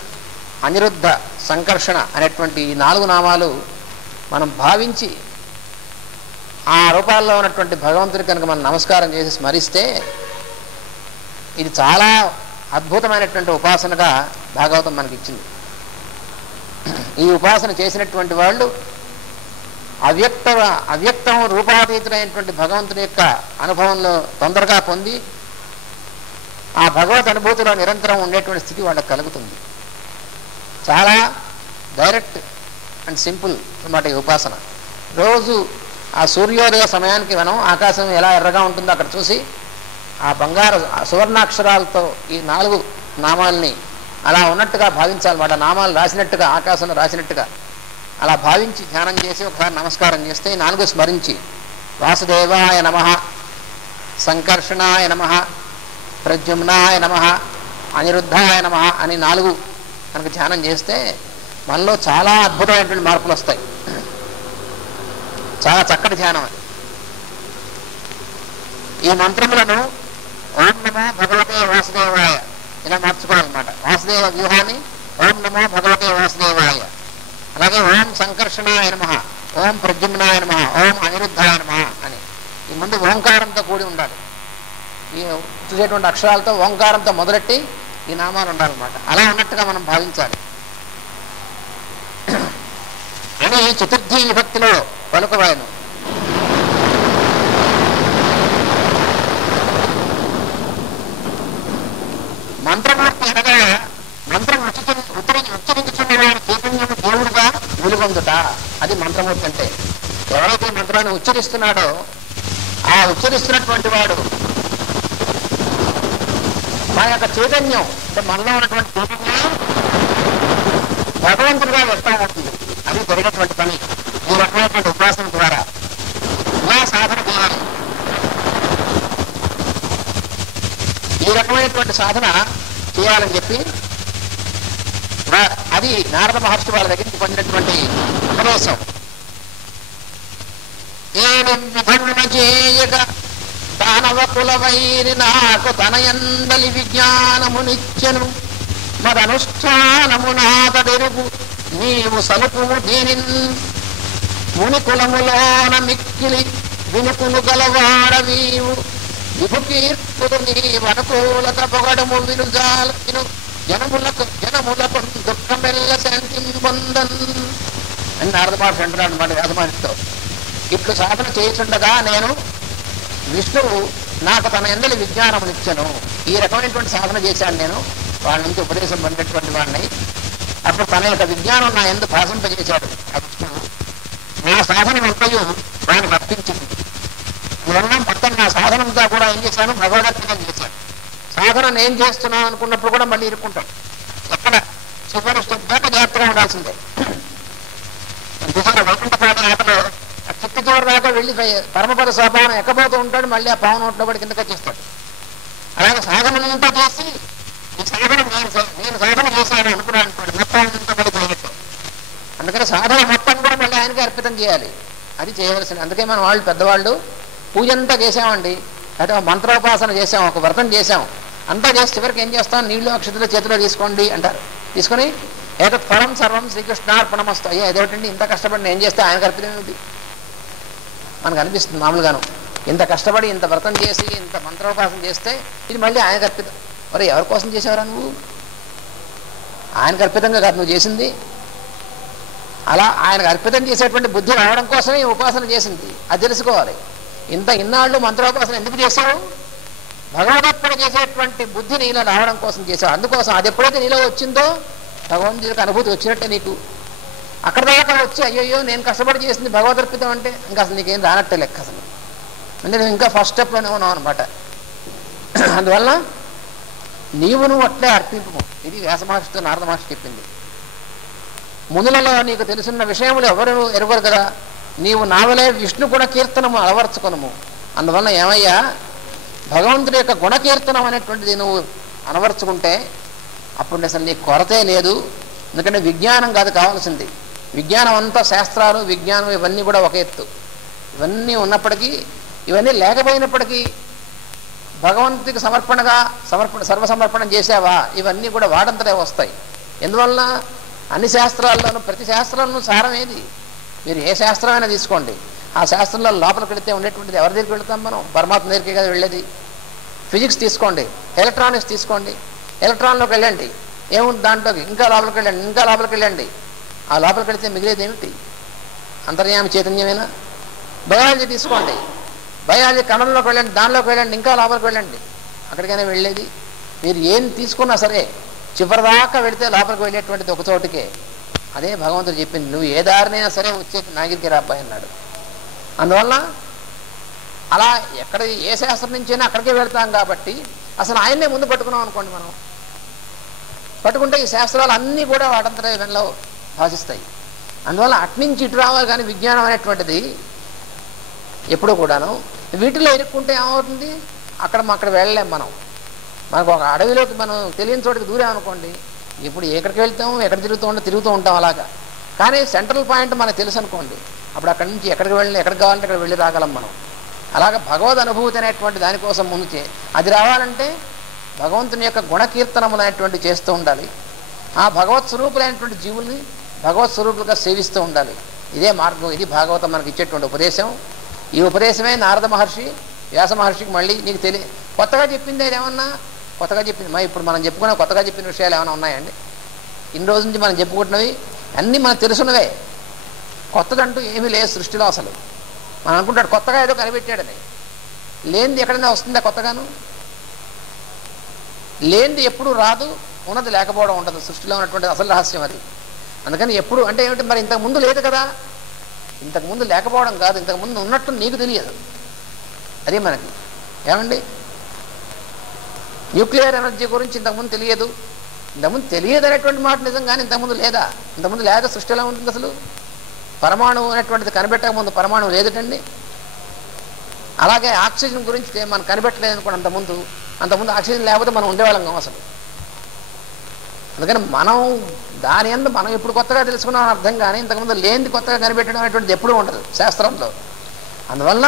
అనిరుద్ధ, సంకర్షణ అనేటువంటి ఈ 4 నామాలు మనం భావించి ఆ రూపాల్లో ఉన్నటువంటి భగవంతుడికి కనుక మనం నమస్కారం చేసి స్మరిస్తే ఇది చాలా అద్భుతమైనటువంటి ఉపాసనగా భాగవతం మనకి ఇచ్చింది. ఈ ఉపాసన చేసినటువంటి వాళ్ళు అవ్యక్తం రూపాతీతుడైనటువంటి భగవంతుని యొక్క అనుభవంలో తొందరగా పొంది ఆ భగవత్ అనుభూతిలో నిరంతరం ఉండేటువంటి స్థితి వాళ్ళకి కలుగుతుంది. చాలా డైరెక్ట్ అండ్ సింపుల్ అన్నమాట ఈ ఉపాసన. రోజు ఆ సూర్యోదయ సమయానికి మనం ఆకాశం ఎలా ఎర్రగా ఉంటుందో అక్కడ చూసి ఆ బంగారు సువర్ణాక్షరాలతో ఈ 4 నామాల్ని అలా ఉన్నట్టుగా భావించాలన్నమాట. నామాలు రాసినట్టుగా, ఆకాశంలో రాసినట్టుగా అలా భావించి ధ్యానం చేసి ఒకసారి నమస్కారం చేస్తే 4 స్మరించి వాసుదేవాయ నమః, సంకర్షణాయ నమః, ప్రద్యుమ్నాయ నమః, అనిరుద్ధాయ నమః అని 4 కనుక ధ్యానం చేస్తే మనలో చాలా అద్భుతమైనటువంటి మార్పులు వస్తాయి. చాలా చక్కటి ధ్యానం అది. ఈ మంత్రములను ఓం నమో భగవతే వాసుదేవాయ ఇలా మార్చుకోవాలన్నమాట. వాసుదేవ వ్యూహాన్ని ఓం నమో భగవతే వాసుదేవాయ, అలాగే ఓం సంకర్షణాయ నమః, ఓం ప్రద్యుమ్నాయ నమః, ఓం అనిరుద్ధాయ నమః అని ఈ ముందు ఓంకారంతో కూడి ఉండాలి. ఈ చూసేటువంటి అక్షరాలతో ఓంకారంతో మొదలెట్టి ఈ నామాలు ఉండాలన్నమాట. అలా ఉన్నట్టుగా మనం భావించాలి అని చతుర్థి విభక్తిలో పలుకవాయను. మంత్రమూర్తి అనగా మంత్రం ఉచ్చరించుచున్నవాడు చైతన్యము దేవుడుగా వెలుగొందుట, అది మంత్రమూర్తి అంటే. ఎవరైతే మంత్రాన్ని ఉచ్చరిస్తున్నాడో ఆ ఉచ్చరిస్తున్నటువంటి వాడు మన యొక్క చైతన్యం అంటే మనలో ఉన్నటువంటి చైతన్యం భగవంతుడిగా వ్యక్తం అవుతుంది. అది జరిగేటువంటి పని ఈ రకమైనటువంటి ఉపాసన ద్వారా. ఇలా సాధన చేయాలి. ఈ రకమైనటువంటి సాధన చేయాలని చెప్పి అది నారద మహర్షి వాళ్ళ దగ్గర నుంచి పొందినటువంటి ఉపదేశం. చేయక దానవ కుల వైరి నాకు తనయందలి విజ్ఞానమునిచ్చెను, మదనుష్ఠానము నాతడెరుగు నీవు సలుపుము దీనిన్, ముని కులములోన మిక్కిలి వినుకులు గలవాడవీవు, విభుకీర్తులు నీవనుకూలత పొగడము వినుజాలను జనములకు దుఃఖమెల్ల శాంతి పొందన్ అని నారద మహర్షి అంటున్నాడు అన్నమాట వ్యాసమహర్షితో. ఇట్లు సాధన చేస్తుండగా నేను విష్ణువు నాకు తన ఎందలి విజ్ఞానమునిచ్చాను. ఈ రకమైనటువంటి సాధన చేశాను నేను, వాళ్ళ నుంచి ఉపదేశం పొందినటువంటి వాడిని. అప్పుడు తన యొక్క విజ్ఞానం నా ఎందు భాషింపజేశాడు ఆ విష్ణువు. నా సాధన ఎంతయో వాడికి అర్పించింది. ఇవన్నీ మొత్తం నా సాధనంతా కూడా ఏం చేశాను, భగవద్గీతం చేశాను. సాధన నేను చేస్తున్నాను అనుకున్నప్పుడు కూడా మళ్ళీ ఇరుక్కుంటాం. ఎక్కడ చివరి దాకా జాగ్రత్తగా ఉండాల్సిందే. వైకుంఠపాద ఆటలో చిట్ట చివరి దాకా వెళ్ళి పరమపద స్వభావం ఎక్కబోతూ ఉంటాడు, మళ్ళీ ఆ పావన నోట్లో పడి కిందకి వచ్చేస్తాడు. అలాగే సాధనంతా చేసి ఈ సాధన నేను సాధన చేశాను అనుకున్నాను అనుకోండి, మొత్తం అంతా పడిపోయినట్టు. అందుకని సాధన మొత్తం కూడా మళ్ళీ ఆయనకి అర్పితం చేయాలి. అది చేయవలసింది. అందుకే మన వాళ్ళు పెద్దవాళ్ళు పూజ అంతా చేసామండి, అయితే మంత్రోపాసన చేసాం, ఒక వ్రతం చేసాం, అంతా చేసి చివరికి ఏం చేస్తాం, నీళ్లు అక్షతలు చేతిలో తీసుకోండి అంటారు. తీసుకొని ఏతత్ ఫలం సర్వం శ్రీకృష్ణార్పణమస్తు. అయ్యా ఏదేమిటండి ఇంత కష్టపడి నేను చేస్తే ఆయనకు అర్పితం ఏమిటి మనకు అనిపిస్తుంది మామూలుగాను. ఇంత కష్టపడి ఇంత వ్రతం చేసి ఇంత మంత్రోపాసన చేస్తే ఇది మళ్ళీ ఆయనకు అర్పితం. మరి ఎవరి కోసం చేసేవారా నువ్వు? ఆయనకు అర్పితంగా కాదు నువ్వు చేసింది. అలా ఆయనకు అర్పితం చేసేటువంటి బుద్ధి రావడం కోసమే ఈ ఉపాసన చేసింది. అది తెలుసుకోవాలి. ఇన్నాళ్ళు మంత్రోపాసన ఎందుకు చేశావు? భగవదర్పణ చేసేటువంటి బుద్ధి నీలో రావడం కోసం చేశావు. అందుకోసం అది ఎప్పుడైతే నీలో వచ్చిందో భగవంతుడికి అనుభూతి వచ్చినట్టే నీకు. అక్కడ దాకా వచ్చి అయ్యయ్యో నేను కష్టపడి చేసింది భగవదర్పితం అంటే ఇంకా అసలు నీకేం రానట్టే లెక్క అసలు. అంటే నువ్వు ఇంకా ఫస్ట్ స్టెప్లోనే ఉన్నావు అనమాట. అందువల్ల నువ్వు అట్లే అర్పింపు. ఇది వ్యాసమహర్షితో నారద మహర్షి చెప్పింది. మునులలో నీకు తెలుసున్న విషయములు ఎవరు ఎరుగరు కదా, నీవు నావలే విష్ణు గుణ కీర్తనము అలవర్చుకొనము. అందువల్ల ఏమయ్యా, భగవంతుడి యొక్క గుణకీర్తనం అనేటువంటిది నువ్వు అనవర్చుకుంటే అప్పుడు అసలు నీకు కొరతే లేదు. ఎందుకంటే విజ్ఞానం కాదు కావాల్సింది. విజ్ఞానం అంతా శాస్త్రాలు విజ్ఞానం ఇవన్నీ కూడా ఒక ఎత్తు. ఇవన్నీ ఉన్నప్పటికీ ఇవన్నీ లేకపోయినప్పటికీ భగవంతుడికి సర్వసమర్పణం చేసావా ఇవన్నీ కూడా వాడంతరే వస్తాయి. ఎందువల్ల అన్ని శాస్త్రాల్లోనూ ప్రతి శాస్త్రంలో సారం ఏది? మీరు ఏ శాస్త్రమైనా తీసుకోండి, ఆ శాస్త్రంలో లోపలికి వెళితే ఉండేటువంటిది ఎవరి దగ్గరికి వెళుతాం మనం? పరమాత్మ దగ్గరికి కదా వెళ్ళేది. ఫిజిక్స్ తీసుకోండి, ఎలక్ట్రానిక్స్ తీసుకోండి, ఎలక్ట్రాన్లోకి వెళ్ళండి, ఏముంది దాంట్లోకి? ఇంకా లోపలికి వెళ్ళండి, ఇంకా లోపలికి వెళ్ళండి. ఆ లోపలికి వెళితే మిగిలేది ఏమిటి? అంతర్యామి చైతన్యమేనా? బయాలజీ తీసుకోండి, బయాలజీ కణంలోకి వెళ్ళండి, దానిలోకి వెళ్ళండి, ఇంకా లోపలికి వెళ్ళండి, అక్కడికైనా వెళ్ళేది. మీరు ఏం తీసుకున్నా సరే చివరిదాకా వెళితే లోపలికి వెళ్ళేటువంటిది ఒక చోటుకే. అదే భగవంతుడు చెప్పింది, నువ్వు ఏ దారినైనా సరే వచ్చే నాగిరికి రాబాయి అన్నాడు. అందువల్ల అలా ఎక్కడ ఏ శాస్త్రం నుంచైనా అక్కడికే వెళ్తాం కాబట్టి అసలు ఆయన్నే ముందు పట్టుకున్నాం అనుకోండి. మనం పట్టుకుంటే ఈ శాస్త్రాలు అన్నీ కూడా వాటంతరే దానిలో భాషిస్తాయి. అందువల్ల అట్నుంచి ఇటు రావాలి. కానీ విజ్ఞానం అనేటువంటిది ఎప్పుడూ కూడాను వీటిలో ఇరుక్కుంటే ఏమవుతుంది? అక్కడ వెళ్ళలేం మనం. మనకు ఒక అడవిలోకి మనం తెలియని చోటికి దూరం అనుకోండి, ఇప్పుడు ఎక్కడికి వెళ్తాము, ఎక్కడ తిరుగుతూ ఉంటాం అలాగా. కానీ సెంట్రల్ పాయింట్ మనకు తెలుసు అనుకోండి, అప్పుడు అక్కడి నుంచి ఎక్కడికి కావాలంటే అక్కడ వెళ్ళి రాగలం మనం. అలాగే భగవద్ అనుభూతి అనేటువంటి దానికోసం ముందు అది రావాలంటే భగవంతుని యొక్క గుణకీర్తనములు అనేటువంటి చేస్తూ ఉండాలి. ఆ భగవత్ స్వరూపులైనటువంటి జీవుల్ని భగవత్ స్వరూపులుగా సేవిస్తూ ఉండాలి. ఇదే మార్గం. ఇది భాగవతం మనకి ఇచ్చేటువంటి ఉపదేశం. ఈ ఉపదేశమే నారద మహర్షి వ్యాస మహర్షికి మళ్ళీ నీకు కొత్తగా చెప్పింది ఏమన్నా కొత్తగా చెప్పింది. ఇప్పుడు మనం చెప్పుకున్న కొత్తగా చెప్పిన విషయాలు ఏమైనా ఉన్నాయండి? ఇన్ని రోజుల నుంచి మనం చెప్పుకుంటున్నవి అన్నీ మనకు తెలుసున్నవే. కొత్తదంటూ ఏమీ లేదు సృష్టిలో. అసలు మనం అనుకుంటాడు కొత్తగా ఏదో కనిపెట్టాడని. లేనిది ఎక్కడైనా వస్తుందా కొత్తగాను? లేనిది ఎప్పుడు రాదు, ఉన్నది లేకపోవడం ఉంటుంది. సృష్టిలో ఉన్నటువంటి అసలు రహస్యం అది. అందుకని ఎప్పుడు అంటే ఏమిటి, మరి ఇంతకుముందు లేదు కదా. ఇంతకుముందు లేకపోవడం కాదు, ఇంతకుముందు ఉన్నట్టు నీకు తెలియదు. అదే మనకి ఏమండి, న్యూక్లియర్ ఎనర్జీ గురించి ఇంతకుముందు తెలియదు. ఇంతకుముందు తెలియదు అనేటువంటి మాట నిజం. కానీ ఇంతకుముందు లేదా? ఇంతకుముందు లేక సృష్టి ఎలా ఉంటుంది అసలు? పరమాణువు అనేటువంటిది కనిపెట్టక ముందు పరమాణువు లేదుటండి. అలాగే ఆక్సిజన్ గురించి మనం కనిపెట్టలేదు అనుకోండి. అంతకుముందు ఆక్సిజన్ లేకపోతే మనం ఉండేవాళ్ళం కాం అసలు. అందుకని మనం దాని యందు మనం ఇప్పుడు కొత్తగా తెలుసుకున్నాం అర్థం. కానీ ఇంతకుముందు లేనిది కొత్తగా కనిపెట్టడం అనేటువంటిది ఎప్పుడూ ఉండదు శాస్త్రంలో. అందువల్ల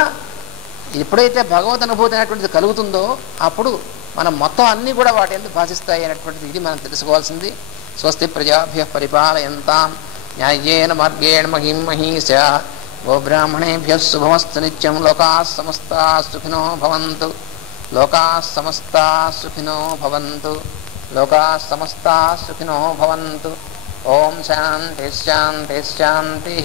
ఎప్పుడైతే భగవద్ అనుభూతి అనేటువంటిది కలుగుతుందో అప్పుడు మనం మొత్తం అన్నీ కూడా వాటి యందు భాషిస్తాయి అనేటువంటిది ఇది మనం తెలుసుకోవాల్సింది. స్వస్తి ప్రజాభ్యః పరిపాలయంతాం న్యాయేన మార్గేణ మహిం మహీషా గోబ్రాహ్మణేభ్యః శుభమస్తు నిత్యం. లోకాః సమస్తాః సుఖినో భవంతు. లోకాః సమస్తాః సుఖినో భవంతు. లోకాః సమస్తాః సుఖినో భవంతు. ఓం శాంతి శాంతి శాంతి.